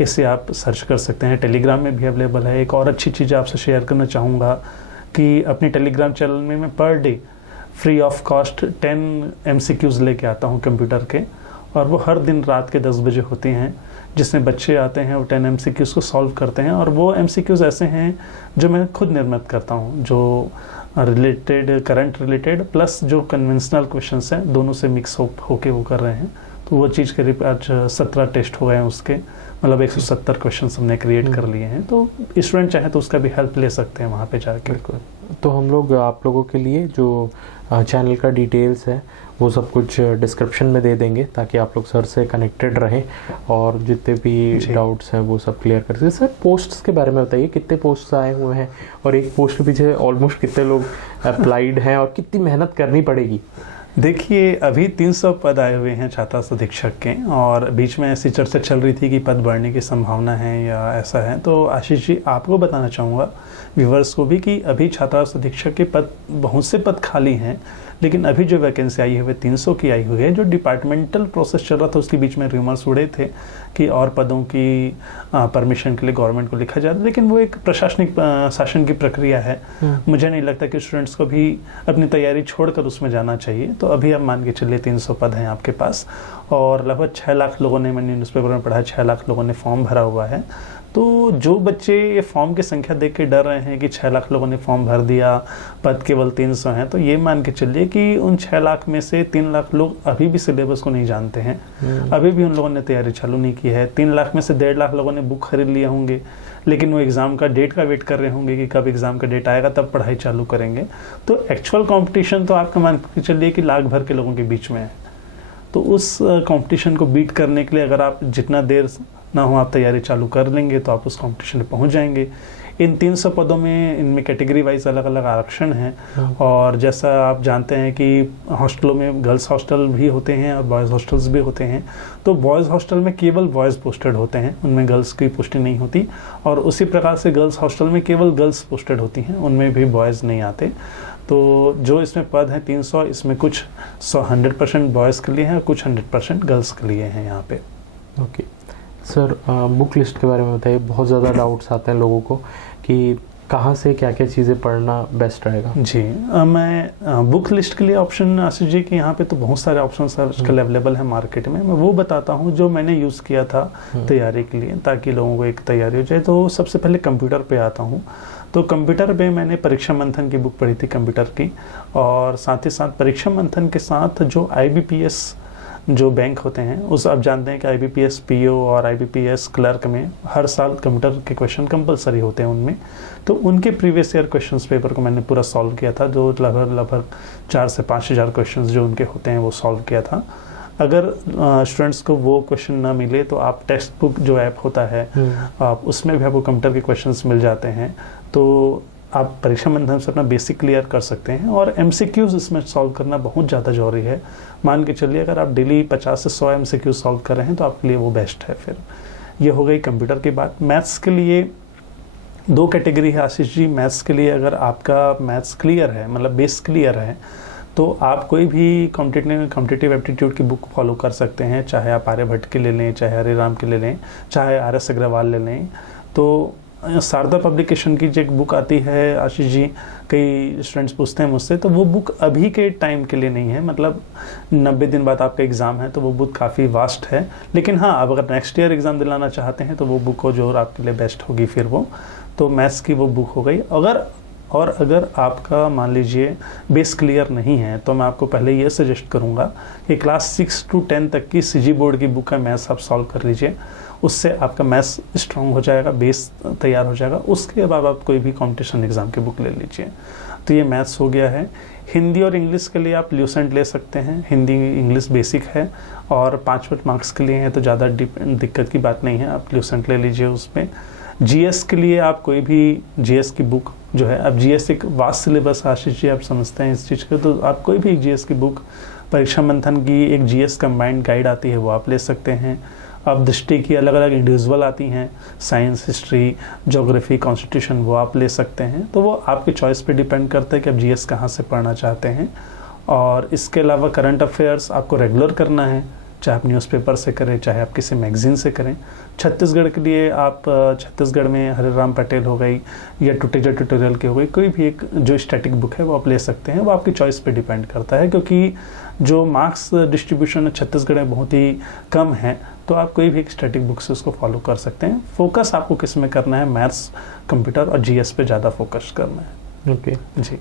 इसे आप सर्च कर सकते हैं। टेलीग्राम में भी अवेलेबल है। एक और अच्छी चीज़ आपसे शेयर करना चाहूँगा कि अपनी टेलीग्राम चैनल में मैं per day free of cost 10 MCQs लेके आता हूँ कंप्यूटर के, और वो हर दिन रात के 10 बजे होते हैं, जिसमें बच्चे आते हैं वो 10 MCQs को सॉल्व करते हैं। और वो MCQs ऐसे हैं जो मैं खुद निर्मित करता हूँ, जो करंट रिलेटेड प्लस जो कन्वेंशनल क्वेश्चंस हैं, दोनों से मिक्स होके वो कर रहे हैं। तो वो चीज़ करीब आज 17 टेस्ट हो गए हैं उसके, मतलब 170 क्वेश्चन हमने क्रिएट कर लिए हैं। तो स्टूडेंट चाहे तो उसका भी हेल्प ले सकते हैं वहाँ पे जाके। बिल्कुल। तो हम लोग आप लोगों के लिए जो चैनल का डिटेल्स है वो सब कुछ डिस्क्रिप्शन में दे देंगे, ताकि आप लोग सर से कनेक्टेड रहें और जितने भी डाउट्स हैं वो सब क्लियर कर सकें। सर पोस्ट्स के बारे में बताइए, कितने पोस्ट्स आए हुए हैं और एक पोस्ट के पीछे ऑलमोस्ट कितने लोग अप्लाइड हैं और कितनी मेहनत करनी पड़ेगी? देखिए अभी 300 पद आए हुए हैं छात्रास्थ अधीक्षक के, और बीच में ऐसी चर्चा चल रही थी कि पद बढ़ने की संभावना है या ऐसा है। तो आशीष जी आपको बताना चाहूँगा, व्यूवर्स को भी, कि अभी छात्रास्थ अधीक्षक के पद, बहुत से पद खाली हैं, लेकिन अभी जो वैकेंसी आई है वह 300 की आई हुई है। जो डिपार्टमेंटल प्रोसेस चल रहा था उसके बीच में रूमर्स उड़े थे कि और पदों की परमिशन के लिए गवर्नमेंट को लिखा जाता है, लेकिन वो एक प्रशासनिक शासन की प्रक्रिया है। मुझे नहीं लगता कि स्टूडेंट्स को भी अपनी तैयारी छोड़कर उसमें जाना चाहिए। तो अभी आप मान के चलिए 300 पद हैं आपके पास, और लगभग 6 लाख लोगों ने, मैंने न्यूज़पेपर में पढ़ा, 6 लाख लोगों ने फॉर्म भरा हुआ है। तो जो बच्चे ये फॉर्म की संख्या देख के डर रहे हैं कि 6 लाख लोगों ने फॉर्म भर दिया, पद केवल 300 हैं, तो ये मान के चलिए कि उन 6 लाख में से 3 लाख लोग अभी भी सिलेबस को नहीं जानते हैं, अभी भी उन लोगों ने तैयारी चालू नहीं की है। 3 लाख में से 1.5 लाख लोगों ने बुक खरीद लिए होंगे, लेकिन वो एग्ज़ाम का डेट का वेट कर रहे होंगे कि कब एग्ज़ाम का डेट आएगा तब पढ़ाई चालू करेंगे। तो एक्चुअल कॉम्पिटिशन तो आपका मान के चलिए कि लाख भर के लोगों के बीच में है। तो उस कंपटीशन को बीट करने के लिए अगर आप जितना देर ना हो आप तैयारी चालू कर लेंगे तो आप उस कंपटीशन में पहुंच जाएंगे। इन 300 पदों में, इनमें कैटेगरी वाइज अलग अलग आरक्षण हैं, और जैसा आप जानते हैं कि हॉस्टलों में गर्ल्स हॉस्टल भी होते हैं और बॉयज़ हॉस्टल्स भी होते हैं। तो बॉयज़ हॉस्टल में केवल बॉयज़ पोस्टेड होते हैं, उनमें गर्ल्स की पोस्टिंग नहीं होती, और उसी प्रकार से गर्ल्स हॉस्टल में केवल गर्ल्स पोस्टेड होती हैं, उनमें भी बॉयज़ नहीं आते। तो जो इसमें पद हैं 300, इसमें कुछ 100% बॉयज़ के लिए हैं और कुछ 100% गर्ल्स के लिए हैं यहाँ पे। ओके सर, बुक लिस्ट के बारे में बताइए। बहुत ज़्यादा डाउट्स आते हैं लोगों को कि कहाँ से क्या क्या चीज़ें पढ़ना बेस्ट रहेगा। जी मैं बुक लिस्ट के लिए ऑप्शन, आशीष जी कि यहाँ पे तो बहुत सारे ऑप्शन आजकल अवेलेबल हैं मार्केट में। मैं वो बताता हूँ जो मैंने यूज़ किया था तैयारी के लिए, ताकि लोगों को एक तैयारी हो जाए। तो सबसे पहले कंप्यूटर पे आता हूँ। तो कंप्यूटर पे मैंने परीक्षा मंथन की बुक पढ़ी थी कंप्यूटर की, और साथ ही साथ परीक्षा मंथन के साथ जो IBPS जो बैंक होते हैं, उस आप जानते हैं कि IBPS PO और IBPS क्लर्क में हर साल कंप्यूटर के क्वेश्चन कंपलसरी होते हैं उनमें। तो उनके प्रीवियस ईयर क्वेश्चंस पेपर को मैंने पूरा सॉल्व किया था, जो लगभग 4 से 5 हज़ार क्वेश्चंस जो उनके होते हैं वो सॉल्व किया था। अगर स्टूडेंट्स को वो क्वेश्चन ना मिले तो आप टेक्स्ट बुक जो ऐप होता है आप उसमें भी आपको कंप्यूटर के क्वेश्चंस मिल जाते हैं। तो आप परीक्षा मंथन से अपना बेसिक क्लियर कर सकते हैं, और MCQs इसमें सॉल्व करना बहुत ज़्यादा जरूरी है। मान के चलिए अगर आप डेली 50 से 100 MCQ सॉल्व कर रहे हैं तो आपके लिए वो बेस्ट है। फिर ये हो गई कंप्यूटर की बात। मैथ्स के लिए 2 कैटेगरी है आशीष जी। मैथ्स के लिए अगर आपका मैथ्स क्लियर है, मतलब बेस क्लियर है, तो आप कोई भी कॉम्पिटिटिव एप्टीट्यूड की बुक फॉलो कर सकते हैं, चाहे आप आर्यभट्ट की ले लें, चाहे हरे राम की ले लें, चाहे RS अग्रवाल ले लें। तो शारदा पब्लिकेशन की जो एक बुक आती है आशीष जी, कई स्टूडेंट्स पूछते हैं मुझसे, तो वो बुक अभी के टाइम के लिए नहीं है, मतलब 90 दिन बाद आपका एग्ज़ाम है, तो वो बुक काफ़ी वास्ट है। लेकिन हाँ, आप अगर नेक्स्ट ईयर एग्ज़ाम दिलाना चाहते हैं तो वो बुक हो जो आपके लिए बेस्ट होगी फिर वो। तो मैथ्स की वो बुक हो गई। अगर आपका मान लीजिए बेस क्लियर नहीं है, तो मैं आपको पहले ये सजेस्ट करूँगा कि क्लास 6 to 10 तक की CG बोर्ड की बुक का मैथ्स आप सॉल्व कर लीजिए। उससे आपका मैथ्स स्ट्रॉन्ग हो जाएगा, बेस तैयार हो जाएगा। उसके बाद आप कोई भी कंपटीशन एग्ज़ाम की बुक ले लीजिए। तो ये मैथ्स हो गया है। हिंदी और इंग्लिश के लिए आप ल्यूसेंट ले सकते हैं। हिंदी इंग्लिश बेसिक है और 5 मार्क्स के लिए है, तो ज़्यादा दिक्कत की बात नहीं है, आप ल्यूसेंट ले लीजिए उसमें। GS के लिए आप कोई भी GS की बुक जो है, अब GS एक वास्ट सिलेबस आशीष जी, आप समझते हैं इस चीज़ को, तो आप कोई भी एक GS की बुक, परीक्षा मंथन की एक GS कंबाइंड गाइड आती है वो आप ले सकते हैं। अब दृष्टि की अलग अलग इंडिविजुअल आती हैं, साइंस, हिस्ट्री, ज्योग्राफी, कॉन्स्टिट्यूशन, वो आप ले सकते हैं। तो वो आपके चॉइस पे डिपेंड करता है कि आप GS कहाँ से पढ़ना चाहते हैं। और इसके अलावा करंट अफेयर्स आपको रेगुलर करना है, चाहे आप न्यूज़पेपर से करें, चाहे आप किसी मैगजीन से करें। छत्तीसगढ़ के लिए आप छत्तीसगढ़ में हरे राम पटेल हो गई या टुटेजा ट्यूटोरियल की हो गई, कोई भी एक जो स्टैटिक बुक है वो आप ले सकते हैं। वो आपकी चॉइस पे डिपेंड करता है, क्योंकि जो मार्क्स डिस्ट्रीब्यूशन छत्तीसगढ़ में बहुत ही कम है, तो आप कोई भी एक स्टैटिक बुक से उसको फॉलो कर सकते हैं। फोकस आपको किस में करना है, मैथ्स, कंप्यूटर और GS पे ज़्यादा फोकस करना है। ओके जी।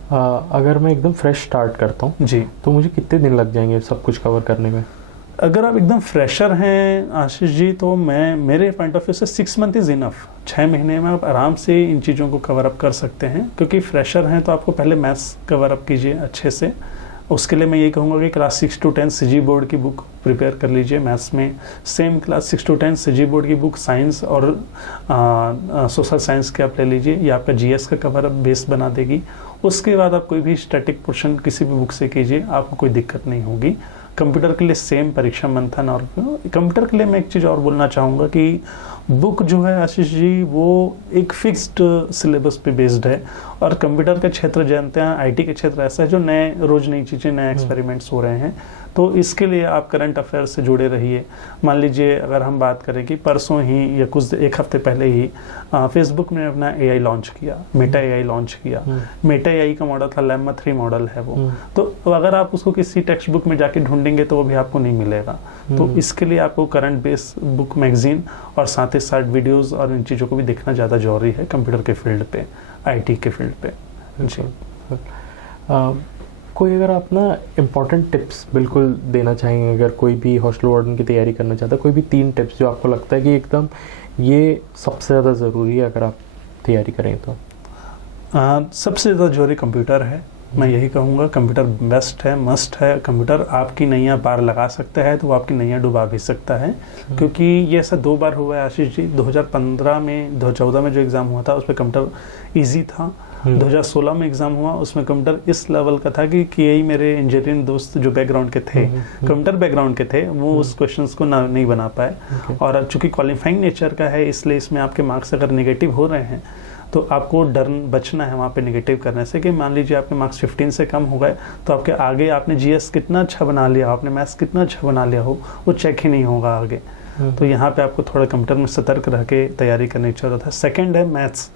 अगर मैं एकदम फ्रेश स्टार्ट करता हूँ जी, तो मुझे कितने दिन लग जाएंगे सब कुछ कवर करने में? अगर आप एकदम फ्रेशर हैं आशीष जी, तो मेरे पॉइंट ऑफ व्यू से 6 मंथ इज़ इनफ। 6 महीने में आप आराम से इन चीज़ों को कवर अप कर सकते हैं। क्योंकि फ्रेशर हैं तो आपको पहले मैथ्स कवर अप कीजिए अच्छे से। उसके लिए मैं ये कहूँगा कि क्लास 6 to 10 सीजी बोर्ड की बुक प्रिपेयर कर लीजिए मैथ्स में। Same class 6 to 10 CG board की बुक साइंस और सोशल साइंस की आप ले लीजिए। ये आपका जीएस का कवर अप बेस बना देगी। उसके बाद आप कोई भी स्टैटिक पोर्शन किसी भी बुक से कीजिए, आपको कोई दिक्कत नहीं होगी। कंप्यूटर के लिए सेम परीक्षा मंथन। और कंप्यूटर के लिए मैं एक चीज़ और बोलना चाहूँगा कि बुक जो है आशीष जी, वो एक फिक्स्ड सिलेबस पे बेस्ड है। और कंप्यूटर का क्षेत्र जानते हैं, आईटी के क्षेत्र ऐसा है जो रोज नई चीज़ें, नए एक्सपेरिमेंट्स हो रहे हैं। तो इसके लिए आप करंट अफेयर से जुड़े रहिए। मान लीजिए अगर हम बात करें कि परसों ही या एक हफ्ते पहले ही फेसबुक ने अपना एआई लॉन्च किया, मेटा एआई लॉन्च किया। मेटा एआई का मॉडल था, लेम्मा 3 मॉडल है वो। तो अगर आप उसको किसी टेक्स्ट बुक में जाके ढूंढेंगे तो वो भी आपको नहीं मिलेगा। तो इसके लिए आपको करंट बेस बुक, मैगजीन और साथ ही साथ वीडियोस और इन चीज़ों को भी देखना ज़्यादा जरूरी है कंप्यूटर के फील्ड पे, आईटी के फील्ड पे। जी कोई अगर आप ना इम्पोर्टेंट टिप्स बिल्कुल देना चाहेंगे, अगर कोई भी हॉस्टल वार्डन की तैयारी करना चाहता है, कोई भी 3 टिप्स जो आपको लगता है कि एकदम ये सबसे ज़्यादा ज़रूरी है अगर आप तैयारी करें तो? सबसे ज़्यादा जरूरी कंप्यूटर है। मैं यही कहूँगा कंप्यूटर बेस्ट है, मस्ट है। कंप्यूटर आपकी नैया पार लगा सकता है तो वो आपकी नैया डुबा भी सकता है। क्योंकि ये ऐसा 2 बार हुआ है आशीष जी। 2015 में, 2014 में जो एग्ज़ाम हुआ था उसमें कंप्यूटर ईजी था। 2016 में एग्ज़ाम हुआ, उसमें कंप्यूटर इस लेवल का था कि यही मेरे इंजीनियरिंग दोस्त जो बैकग्राउंड के थे, कंप्यूटर बैकग्राउंड के थे, वो उस क्वेश्चंस को नहीं बना पाए। और चूंकि क्वालिफाइंग नेचर का है, इसलिए इसमें आपके मार्क्स अगर नेगेटिव हो रहे हैं तो आपको बचना है वहाँ पे नेगेटिव करने से। कि मान लीजिए आपके मार्क्स 15 से कम हो गए तो आपके आगे आपने जीएस कितना अच्छा बना लिया, आपने मैथ्स कितना अच्छा बना लिया हो, वो चेक ही नहीं होगा आगे। तो यहाँ पे आपको थोड़ा कंप्यूटर में सतर्क रह के तैयारी करने की जरूरत है। सेकेंड है मैथ्स।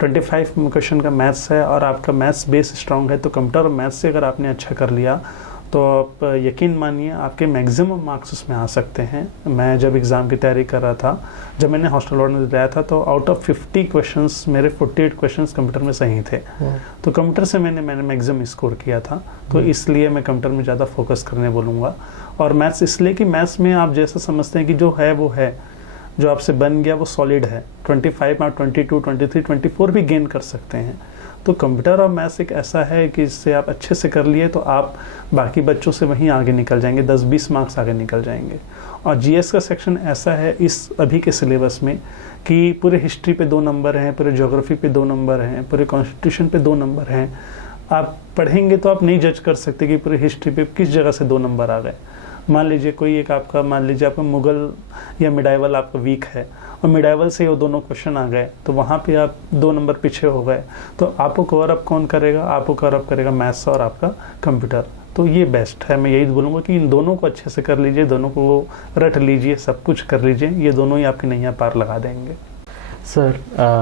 25 क्वेश्चन का मैथ्स है और आपका मैथ्स बेस स्ट्रांग है तो कंप्यूटर और मैथ्स से अगर आपने अच्छा कर लिया तो आप यकीन मानिए आपके मैक्सिमम मार्क्स उसमें आ सकते हैं। मैं जब एग्ज़ाम की तैयारी कर रहा था, जब मैंने हॉस्टल वार्डन दिलाया था, तो आउट ऑफ 50 क्वेश्चंस मेरे 48 क्वेश्चंस कंप्यूटर में सही थे। तो कंप्यूटर से मैंने मैक्सिमम स्कोर किया था। तो इसलिए मैं कंप्यूटर में ज़्यादा फोकस करने बोलूँगा। और मैथ्स इसलिए कि मैथ्स में आप जैसा समझते हैं कि जो है वो है, जो आपसे बन गया वो सॉलिड है। 25 आप 22, 23, 24 भी गेन कर सकते हैं। तो कंप्यूटर और मैथ्स एक ऐसा है कि इससे आप अच्छे से कर लिए तो आप बाकी बच्चों से वहीं आगे निकल जाएंगे, 10-20 मार्क्स आगे निकल जाएंगे। और जीएस का सेक्शन ऐसा है इस अभी के सिलेबस में कि पूरे हिस्ट्री पे 2 नंबर हैं, पूरे ज्योग्राफी पे 2 नंबर हैं, पूरे कॉन्स्टिट्यूशन पे 2 नंबर हैं। आप पढ़ेंगे तो आप नहीं जज कर सकते कि पूरी हिस्ट्री पे किस जगह से 2 नंबर आ गए। मान लीजिए कोई एक आपका, मान लीजिए आपका मुगल या मिडाइवल आपका वीक है और मिडाइवल से वो दोनों क्वेश्चन आ गए तो वहाँ पे आप 2 नंबर पीछे हो गए। तो आपको कवर अप कौन करेगा? आपको कवर अप करेगा मैथ्स और आपका कंप्यूटर। तो ये बेस्ट है। मैं यही बोलूँगा कि इन दोनों को अच्छे से कर लीजिए, दोनों को रट लीजिए, सब कुछ कर लीजिए। ये दोनों ही आपकी नैया पार लगा देंगे। सर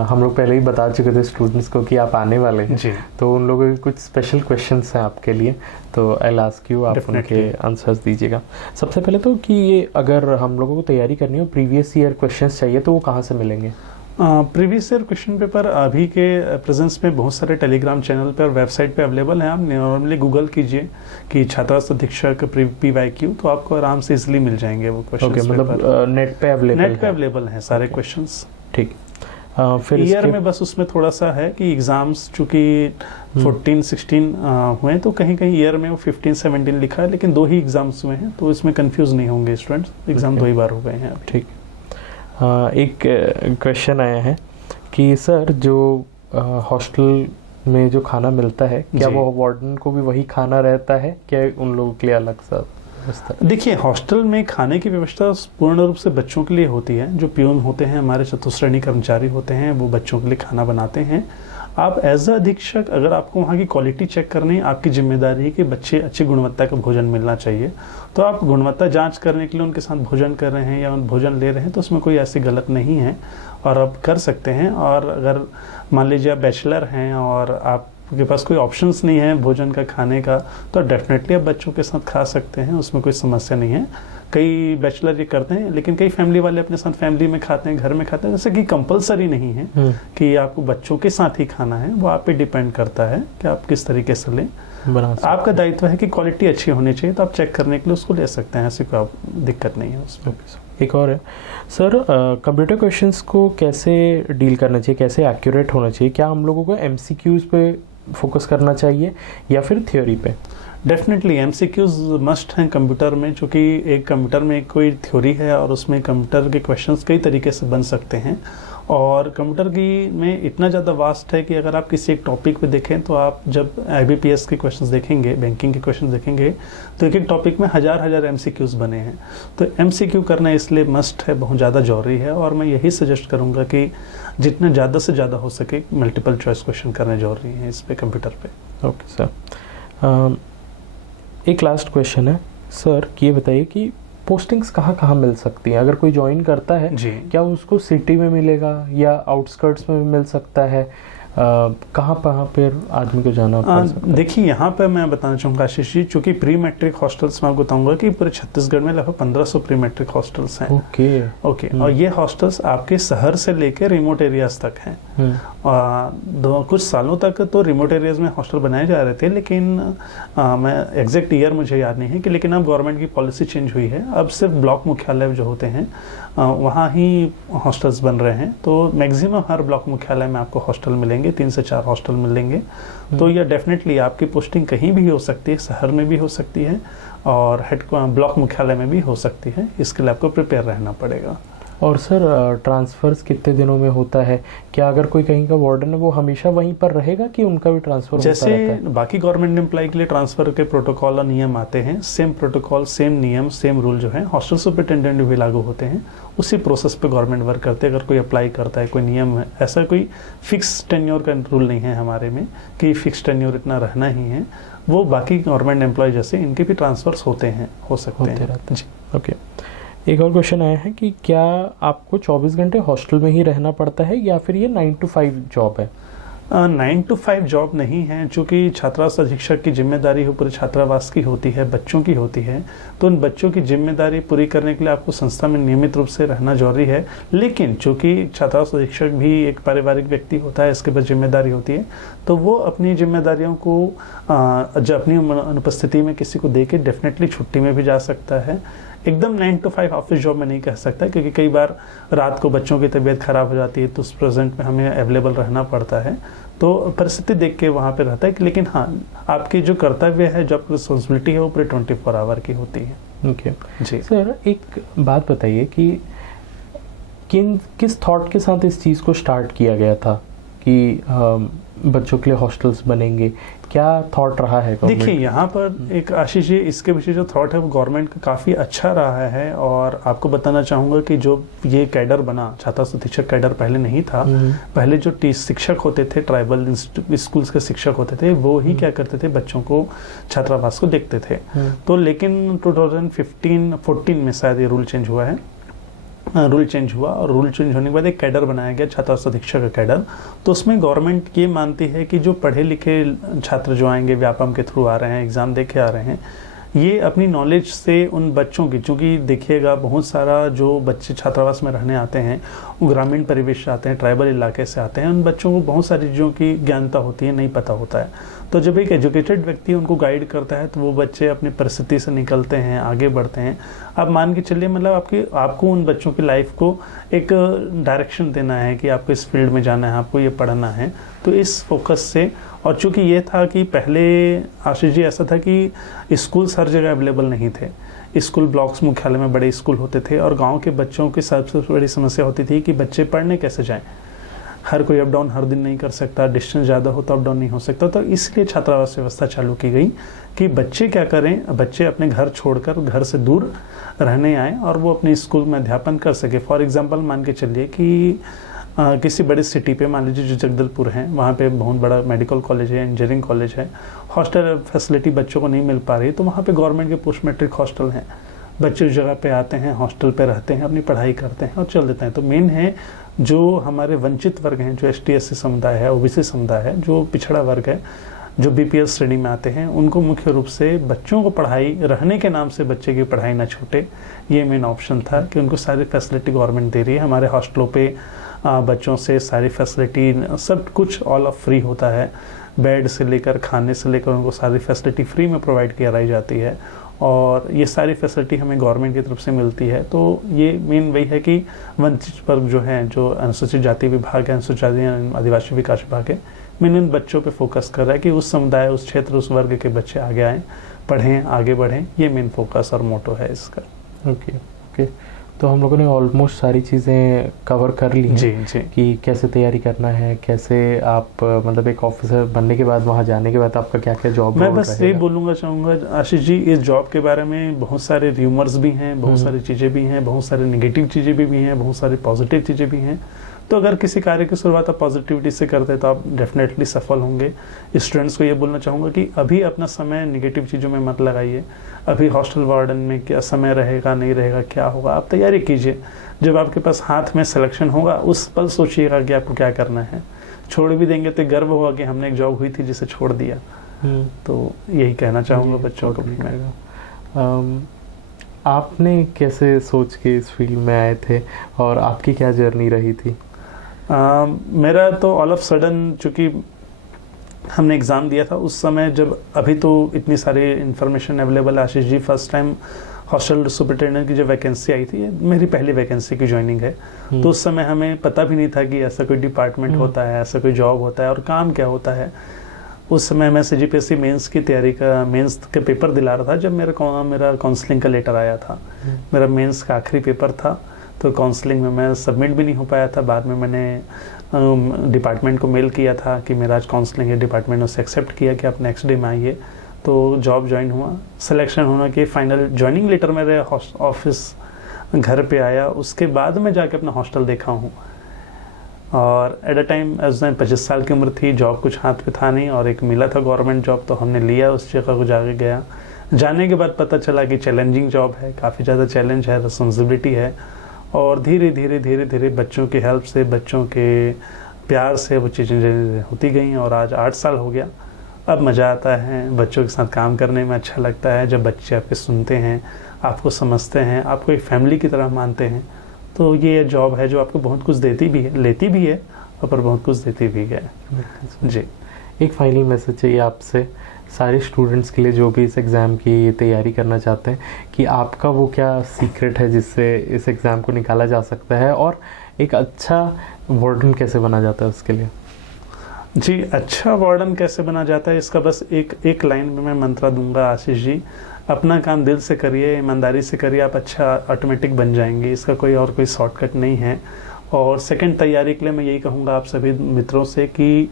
हम लोग पहले ही बता चुके थे स्टूडेंट्स को कि आप आने वाले हैं जी। तो उन लोगों के कुछ स्पेशल क्वेश्चंस हैं आपके लिए, तो आई आस्क यू, आप उनके आंसर्स दीजिएगा। सबसे पहले तो कि ये अगर हम लोगों को तैयारी करनी हो, प्रीवियस ईयर क्वेश्चंस चाहिए तो वो कहाँ से मिलेंगे? प्रीवियस ईयर क्वेश्चन पेपर अभी के प्रेजेंस में बहुत सारे टेलीग्राम चैनल पे और वेबसाइट पे अवेलेबल हैं। आप नॉर्मली गूगल कीजिए कि छात्रावास अधीक्षक PYQ, तो आपको आराम से इजिली मिल जाएंगे वो क्वेश्चन। मतलब नेट पे अवेलेबल हैं सारे क्वेश्चंस। ठीक। फिर ईयर में बस उसमें थोड़ा सा है कि एग्जाम्स चूंकि 14-16 हुए तो कहीं कहीं ईयर में वो 15-17 लिखा है, लेकिन 2 ही एग्जाम्स हुए हैं तो इसमें कंफ्यूज नहीं होंगे स्टूडेंट्स। एग्जाम 2 ही बार हो गए हैं। ठीक। एक क्वेश्चन आया है कि सर जो हॉस्टल में जो खाना मिलता है, क्या वो वार्डन को भी वही खाना रहता है, क्या उन लोगों के लिए अलग सा? देखिए, हॉस्टल में खाने की व्यवस्था पूर्ण रूप से बच्चों के लिए होती है। जो प्यून होते हैं, हमारे चतुश्रेणी कर्मचारी होते हैं, वो बच्चों के लिए खाना बनाते हैं। आप एज अ अधीक्षक अगर आपको वहाँ की क्वालिटी चेक करनी, आपकी जिम्मेदारी है कि बच्चे अच्छी गुणवत्ता का भोजन मिलना चाहिए। तो आप गुणवत्ता जांच करने के लिए उनके साथ भोजन कर रहे हैं या भोजन ले रहे हैं तो उसमें कोई ऐसी गलत नहीं है और आप कर सकते हैं। और अगर मान लीजिए आप बैचलर हैं और आपके पास कोई ऑप्शंस नहीं है भोजन का खाने का, तो डेफिनेटली आप बच्चों के साथ खा सकते हैं, उसमें कोई समस्या नहीं है। कई बैचलर ये करते हैं, लेकिन कई फैमिली वाले अपने साथ फैमिली में खाते हैं, घर में खाते हैं। जैसे कि कंपलसरी नहीं है कि आपको बच्चों के साथ ही खाना है, वो आप पे डिपेंड करता है कि आप किस तरीके से लें। बना सकते आपका दायित्व है कि क्वालिटी अच्छी होनी चाहिए, तो आप चेक करने के लिए उसको ले सकते हैं, ऐसी कोई दिक्कत नहीं है उसमें। एक और है सर, कंप्यूटर क्वेश्चंस को कैसे डील करना चाहिए, कैसे एक्यूरेट होना चाहिए? क्या हम लोगों को एमसीक्यूज पे फोकस करना चाहिए या फिर थ्योरी पे? डेफिनेटली एमसीक्यूज मस्ट हैं कंप्यूटर में, क्योंकि एक कंप्यूटर में कोई थ्योरी है और उसमें कंप्यूटर के क्वेश्चंस कई तरीके से बन सकते हैं। और कंप्यूटर की में इतना ज़्यादा वास्ट है कि अगर आप किसी एक टॉपिक पे देखें तो आप जब IBPS के क्वेश्चंस देखेंगे, बैंकिंग के क्वेश्चंस देखेंगे, तो एक एक टॉपिक में हज़ार एमसीक्यूज बने हैं। तो एमसीक्यू करना इसलिए मस्ट है, बहुत ज़्यादा जरूरी है। और मैं यही सजेस्ट करूँगा कि जितना ज़्यादा से ज़्यादा हो सके मल्टीपल चॉइस क्वेश्चन करने जरूरी हैं इस पे कंप्यूटर पे। ओके सर, एक लास्ट क्वेश्चन है सर, कि ये बताइए कि पोस्टिंग्स कहाँ कहाँ मिल सकती हैं? अगर कोई ज्वाइन करता है जी, क्या उसको सिटी में मिलेगा या आउटस्कर्ट्स में भी मिल सकता है? कहाँ पर आदमी को जाना पड़ सकता है? देखिए यहाँ पे मैं बताना चाहूँगा आशीष जी, चूँकि प्री मैट्रिक हॉस्टल्स मैं आपको बताऊँगा कि पूरे छत्तीसगढ़ में लगभग 1500 प्री मैट्रिक हॉस्टल्स हैं। ओके और ये हॉस्टल्स आपके शहर से लेकर रिमोट एरियाज तक हैं। कुछ सालों तक तो रिमोट एरियाज में हॉस्टल बनाए जा रहे थे, लेकिन मैं एग्जैक्ट ईयर मुझे याद नहीं है कि, लेकिन अब गवर्नमेंट की पॉलिसी चेंज हुई है। अब सिर्फ ब्लॉक मुख्यालय जो होते हैं वहाँ ही हॉस्टल्स बन रहे हैं। तो मैक्सिमम हर ब्लॉक मुख्यालय में आपको हॉस्टल मिलेंगे, 3 से 4 हॉस्टल मिलेंगे। तो यह डेफिनेटली आपकी पोस्टिंग कहीं भी हो सकती है, शहर में भी हो सकती है और ब्लॉक मुख्यालय में भी हो सकती है। इसके लिए आपको प्रिपेयर रहना पड़ेगा। और सर ट्रांसफर्स कितने दिनों में होता है? क्या अगर कोई कहीं का वार्डन है वो हमेशा वहीं पर रहेगा कि उनका भी ट्रांसफर होता रहता है? जैसे बाकी गवर्नमेंट एम्प्लॉय के लिए ट्रांसफर के प्रोटोकॉल और नियम आते हैं, सेम प्रोटोकॉल, सेम नियम, सेम रूल जो है हॉस्टल सुपरिटेंडेंट भी लागू होते हैं। उसी प्रोसेस पे गवर्नमेंट वर्क करते हैं। अगर कोई अप्लाई करता है, कोई नियम है, ऐसा कोई फिक्स टेन्योर का रूल नहीं है हमारे में कि फिक्स टेन्योर इतना रहना ही है। वो बाकी गवर्नमेंट एम्प्लॉय जैसे इनके भी ट्रांसफर्स होते हैं, हो सकते हैं जी। ओके, एक और क्वेश्चन आया है कि क्या आपको 24 घंटे हॉस्टल में ही रहना पड़ता है या फिर ये 9 to 5 जॉब है? 9 to 5 जॉब नहीं है, चूँकि छात्रावास अधीक्षक की जिम्मेदारी पूरे छात्रावास की होती है, बच्चों की होती है। तो उन बच्चों की जिम्मेदारी पूरी करने के लिए आपको संस्था में नियमित रूप से रहना जरूरी है। लेकिन चूँकि छात्रावास अधीक्षक भी एक पारिवारिक व्यक्ति होता है, इसके बाद जिम्मेदारी होती है, तो वो अपनी जिम्मेदारियों को जब अपनी अनुपस्थिति में किसी को दे के डेफिनेटली छुट्टी में भी जा सकता है। एकदम 9 to 5 ऑफिस जॉब में नहीं कह सकता, क्योंकि कई बार रात को बच्चों की तबीयत खराब हो जाती है, तो उस प्रेजेंट में हमें अवेलेबल रहना पड़ता है। तो परिस्थिति देख के वहाँ पे रहता है कि, लेकिन हाँ, आपकी जो कर्तव्य है, जो आपकी रिस्पॉन्सिबिलिटी है, वो पूरे 24 आवर की होती है। ओके जी सर, एक बात बताइए कि किस थॉट के साथ इस चीज़ को स्टार्ट किया गया था कि बच्चों के लिए हॉस्टल्स बनेंगे? क्या थॉट रहा है? देखिए यहाँ पर एक आशीष जी, इसके पीछे जो थॉट है वो गवर्नमेंट का काफ़ी अच्छा रहा है। और आपको बताना चाहूँगा कि जो ये कैडर बना, छात्रावास अधीक्षक कैडर पहले नहीं था। पहले जो शिक्षक होते थे, ट्राइबल स्कूल्स के शिक्षक होते थे, वो ही क्या करते थे, बच्चों को छात्रावास को देखते थे। तो लेकिन 2015-14 में शायद ये रूल चेंज हुआ है। रूल चेंज हुआ और रूल चेंज होने के बाद एक कैडर बनाया गया, छात्रावास अधीक्षक का कैडर। तो उसमें गवर्नमेंट ये मानती है कि जो पढ़े लिखे छात्र जो आएंगे, व्यापम के थ्रू आ रहे हैं, एग्ज़ाम दे के आ रहे हैं, ये अपनी नॉलेज से उन बच्चों की, चूँकि देखिएगा बहुत सारा जो बच्चे छात्रावास में रहने आते हैं वो ग्रामीण परिवेश से आते हैं, ट्राइबल इलाके से आते हैं, उन बच्चों को बहुत सारी चीज़ों की ज्ञानता होती है, नहीं पता होता है। तो जब एक एजुकेटेड व्यक्ति उनको गाइड करता है तो वो बच्चे अपनी परिस्थिति से निकलते हैं, आगे बढ़ते हैं। आप मान के चलिए, मतलब आपको उन बच्चों की लाइफ को एक डायरेक्शन देना है कि आपको इस फील्ड में जाना है, आपको ये पढ़ना है। तो इस फोकस से, और चूँकि ये था कि पहले आशीष जी ऐसा था कि स्कूल्स हर जगह अवेलेबल नहीं थे। स्कूल ब्लॉक्स मुख्यालय में बड़े स्कूल होते थे और गांव के बच्चों की सबसे बड़ी समस्या होती थी कि बच्चे पढ़ने कैसे जाएं। हर कोई अप डाउन हर दिन नहीं कर सकता, डिस्टेंस ज़्यादा हो तो अप डाउन नहीं हो सकता। तो इसलिए छात्रावास व्यवस्था चालू की गई कि बच्चे क्या करें, बच्चे अपने घर छोड़कर घर से दूर रहने आए और वो अपने स्कूल में अध्यापन कर सके। फॉर एग्जांपल मान के चलिए कि किसी बड़ी सिटी पे, मान लीजिए जो जगदलपुर है, वहाँ पे बहुत बड़ा मेडिकल कॉलेज है, इंजीनियरिंग कॉलेज है, हॉस्टल फैसिलिटी बच्चों को नहीं मिल पा रही, तो वहाँ पे गवर्नमेंट के पोस्ट मैट्रिक हॉस्टल हैं। बच्चे उस जगह पे आते हैं, हॉस्टल पे रहते हैं, अपनी पढ़ाई करते हैं और चल देते हैं। तो मेन है जो हमारे वंचित वर्ग हैं, जो ST/SC समुदाय है, OBC समुदाय है, जो पिछड़ा वर्ग है, जो BPL श्रेणी में आते हैं, उनको मुख्य रूप से बच्चों को पढ़ाई, रहने के नाम से बच्चे की पढ़ाई ना छूटे, ये मेन ऑप्शन था कि उनको सारी फैसिलिटी गवर्नमेंट दे रही है। हमारे हॉस्टलों पे बच्चों से सारी फैसिलिटी सब कुछ ऑल ऑफ फ्री होता है। बेड से लेकर खाने से लेकर उनको सारी फैसिलिटी फ्री में प्रोवाइड कराई जाती है और ये सारी फैसिलिटी हमें गवर्नमेंट की तरफ से मिलती है। तो ये मेन वही है कि वंचित वर्ग जो है, जो अनुसूचित जाति विभाग है, अनुसूचित जाति आदिवासी विकास विभाग है, मेन इन बच्चों पे फोकस कर रहा है कि उस समुदाय, उस क्षेत्र, उस वर्ग के बच्चे आगे आएँ, पढ़ें, आगे बढ़ें। ये मेन फोकस और मोटो है इसका। ओके ओके, तो हम लोगों ने ऑलमोस्ट सारी चीज़ें कवर कर ली हैं जी कि कैसे तैयारी करना है, कैसे आप मतलब एक ऑफिसर बनने के बाद वहाँ जाने के बाद आपका क्या क्या जॉब। मैं बस यही बोलूँगा चाहूँगा आशीष जी, इस जॉब के बारे में बहुत सारे र्यूमर्स भी हैं, बहुत सारी चीज़ें भी हैं, बहुत सारे नेगेटिव चीज़ें भी हैं, बहुत सारी पॉजिटिव चीज़ें भी हैं। तो अगर किसी कार्य की शुरुआत आप पॉजिटिविटी से करते हैं तो आप डेफिनेटली सफल होंगे। स्टूडेंट्स को ये बोलना चाहूँगा कि अभी अपना समय नेगेटिव चीज़ों में मत लगाइए। अभी हॉस्टल वार्डन में क्या समय रहेगा, नहीं रहेगा, क्या होगा, आप तैयारी कीजिए। जब आपके पास हाथ में सिलेक्शन होगा उस पल सोचिएगा कि आपको क्या करना है। छोड़ भी देंगे तो गर्व होगा कि हमने एक जॉब हुई थी जिसे छोड़ दिया। तो यही कहना चाहूँगा बच्चों को भी मैं। आपने कैसे सोच के इस फील्ड में आए थे और आपकी क्या जर्नी रही थी? मेरा तो ऑल ऑफ सडन, चूँकि हमने एग्ज़ाम दिया था उस समय, जब अभी तो इतनी सारी इन्फॉर्मेशन अवेलेबल है Ashish ji. First time hostel superintendent की जब वैकेंसी आई थी, मेरी पहली वैकेंसी की ज्वाइनिंग है, तो उस समय हमें पता भी नहीं था कि ऐसा कोई डिपार्टमेंट होता है, ऐसा कोई जॉब होता है और काम क्या होता है। उस समय मैं CGPSC मेंस की तैयारी का, मेंस के पेपर दिला रहा था जब मेरा काउंसलिंग का लेटर आया था। मेरा मेंस का आखिरी पेपर था, तो काउंसलिंग में मैं सबमिट भी नहीं हो पाया था। बाद में मैंने डिपार्टमेंट को मेल किया था कि मेरा आज काउंसलिंग है। डिपार्टमेंट ने उसे एक्सेप्ट किया कि आप नेक्स्ट डे में आइए। तो जॉब ज्वाइन हुआ, सिलेक्शन होना कि फाइनल ज्वाइनिंग लेटर मेरे ऑफिस घर पे आया। उसके बाद में जाके अपना हॉस्टल देखा हूँ। और एट अ टाइम एज 25 साल की उम्र थी, जॉब कुछ हाथ पे था नहीं और एक मिला था गवर्नमेंट जॉब, तो हमने लिया, उस जगह को जाके गया। जाने के बाद पता चला कि चैलेंजिंग जॉब है, काफ़ी ज़्यादा चैलेंज है, रिस्पॉन्सिबिलिटी है। और धीरे धीरे बच्चों की हेल्प से, बच्चों के प्यार से वो चीज़ें होती गई और आज 8 साल हो गया। अब मज़ा आता है, बच्चों के साथ काम करने में अच्छा लगता है। जब बच्चे आपके सुनते हैं, आपको समझते हैं, आपको एक फैमिली की तरह मानते हैं, तो ये जॉब है जो आपको बहुत कुछ देती भी है, लेती भी है, और बहुत कुछ देती भी है। जी, एक फाइनल मैसेज चाहिए आपसे सारे स्टूडेंट्स के लिए जो भी इस एग्ज़ाम की तैयारी करना चाहते हैं, कि आपका वो क्या सीक्रेट है जिससे इस एग्ज़ाम को निकाला जा सकता है और एक अच्छा वार्डन कैसे बना जाता है उसके लिए? जी, अच्छा वार्डन कैसे बना जाता है इसका बस एक लाइन में मैं मंत्र दूंगा आशीष जी, अपना काम दिल से करिए, ईमानदारी से करिए, आप अच्छा ऑटोमेटिक बन जाएंगे। इसका कोई शॉर्टकट नहीं है। और सेकंड तैयारी के लिए मैं यही कहूँगा आप सभी मित्रों से कि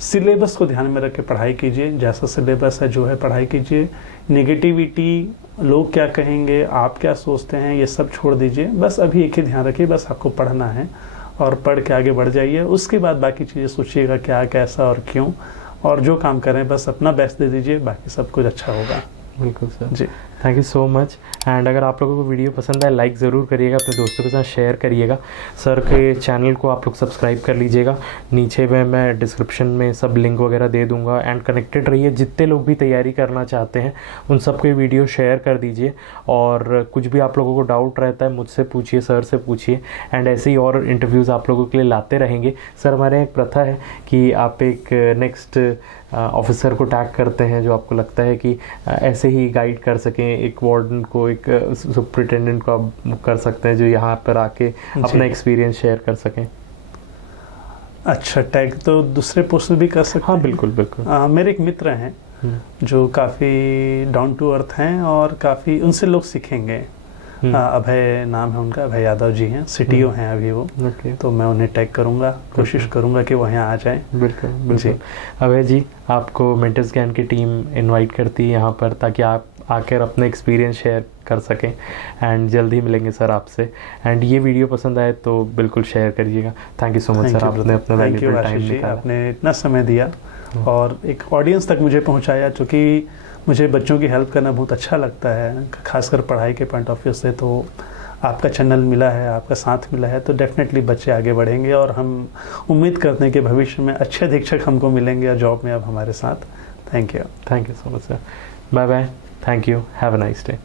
सिलेबस को ध्यान में रख के पढ़ाई कीजिए। जैसा सिलेबस है जो है पढ़ाई कीजिए। नेगेटिविटी, लोग क्या कहेंगे, आप क्या सोचते हैं, ये सब छोड़ दीजिए। बस अभी एक ही ध्यान रखिए, बस आपको पढ़ना है और पढ़ के आगे बढ़ जाइए। उसके बाद बाकी चीज़ें सोचिएगा क्या, कैसा और क्यों, और जो काम करें बस अपना बेस्ट दे दीजिए, बाकी सब कुछ अच्छा होगा। बिल्कुल सर जी, thank you so much. And अगर आप लोगों को वीडियो पसंद आए, लाइक ज़रूर करिएगा, अपने दोस्तों के साथ शेयर करिएगा। सर के चैनल को आप लोग सब्सक्राइब कर लीजिएगा। नीचे में मैं डिस्क्रिप्शन में सब लिंक वगैरह दे दूंगा। एंड कनेक्टेड रहिए, जितने लोग भी तैयारी करना चाहते हैं उन सबको ये वीडियो शेयर कर दीजिए। और कुछ भी आप लोगों को डाउट रहता है मुझसे पूछिए, सर से पूछिए। एंड ऐसे ही और इंटरव्यूज़ आप लोगों के लिए लाते रहेंगे। सर, हमारे एक प्रथा है कि आप एक नेक्स्ट ऑफिसर को टैग करते हैं जो आपको लगता है कि ऐसे ही गाइड कर सकें, एक वार्डन को, एक सुपरिटेंडेंट को आप कर सकते हैं जो यहाँ पर आके अपना एक्सपीरियंस शेयर कर सकें। अच्छा, टैग तो दूसरे पोस्ट में भी कर सकते हैं। हाँ, बिल्कुल बिल्कुल। मेरे एक मित्र हैं जो काफ़ी डाउन टू अर्थ हैं और काफ़ी उनसे लोग सीखेंगे। अभय नाम है उनका, अभय यादव जी हैं, CTO हैं अभी वो। तो मैं उन्हें टैग करूंगा, कोशिश करूंगा कि वो यहाँ आ जाएं। बिल्कुल बिल्कुल। अभय जी, आपको मेंटर्स ज्ञान की टीम इनवाइट करती है यहाँ पर ताकि आप आकर अपना एक्सपीरियंस शेयर कर सकें। एंड जल्द ही मिलेंगे सर आपसे। एंड ये वीडियो पसंद आए तो बिल्कुल शेयर करिएगा। Thank you so much sir, आपने अपना वैल्यूएबल टाइम निकाला, आपने इतना समय दिया और एक ऑडियंस तक मुझे पहुँचाया। चूँकि मुझे बच्चों की हेल्प करना बहुत अच्छा लगता है, खासकर पढ़ाई के पॉइंट ऑफ व्यू से। तो आपका चैनल मिला है, आपका साथ मिला है, तो डेफिनेटली बच्चे आगे बढ़ेंगे और हम उम्मीद करते हैं कि भविष्य में अच्छे अधीक्षक हमको मिलेंगे जॉब में अब हमारे साथ। Thank you so much sir. Bye bye, thank you, have a nice day.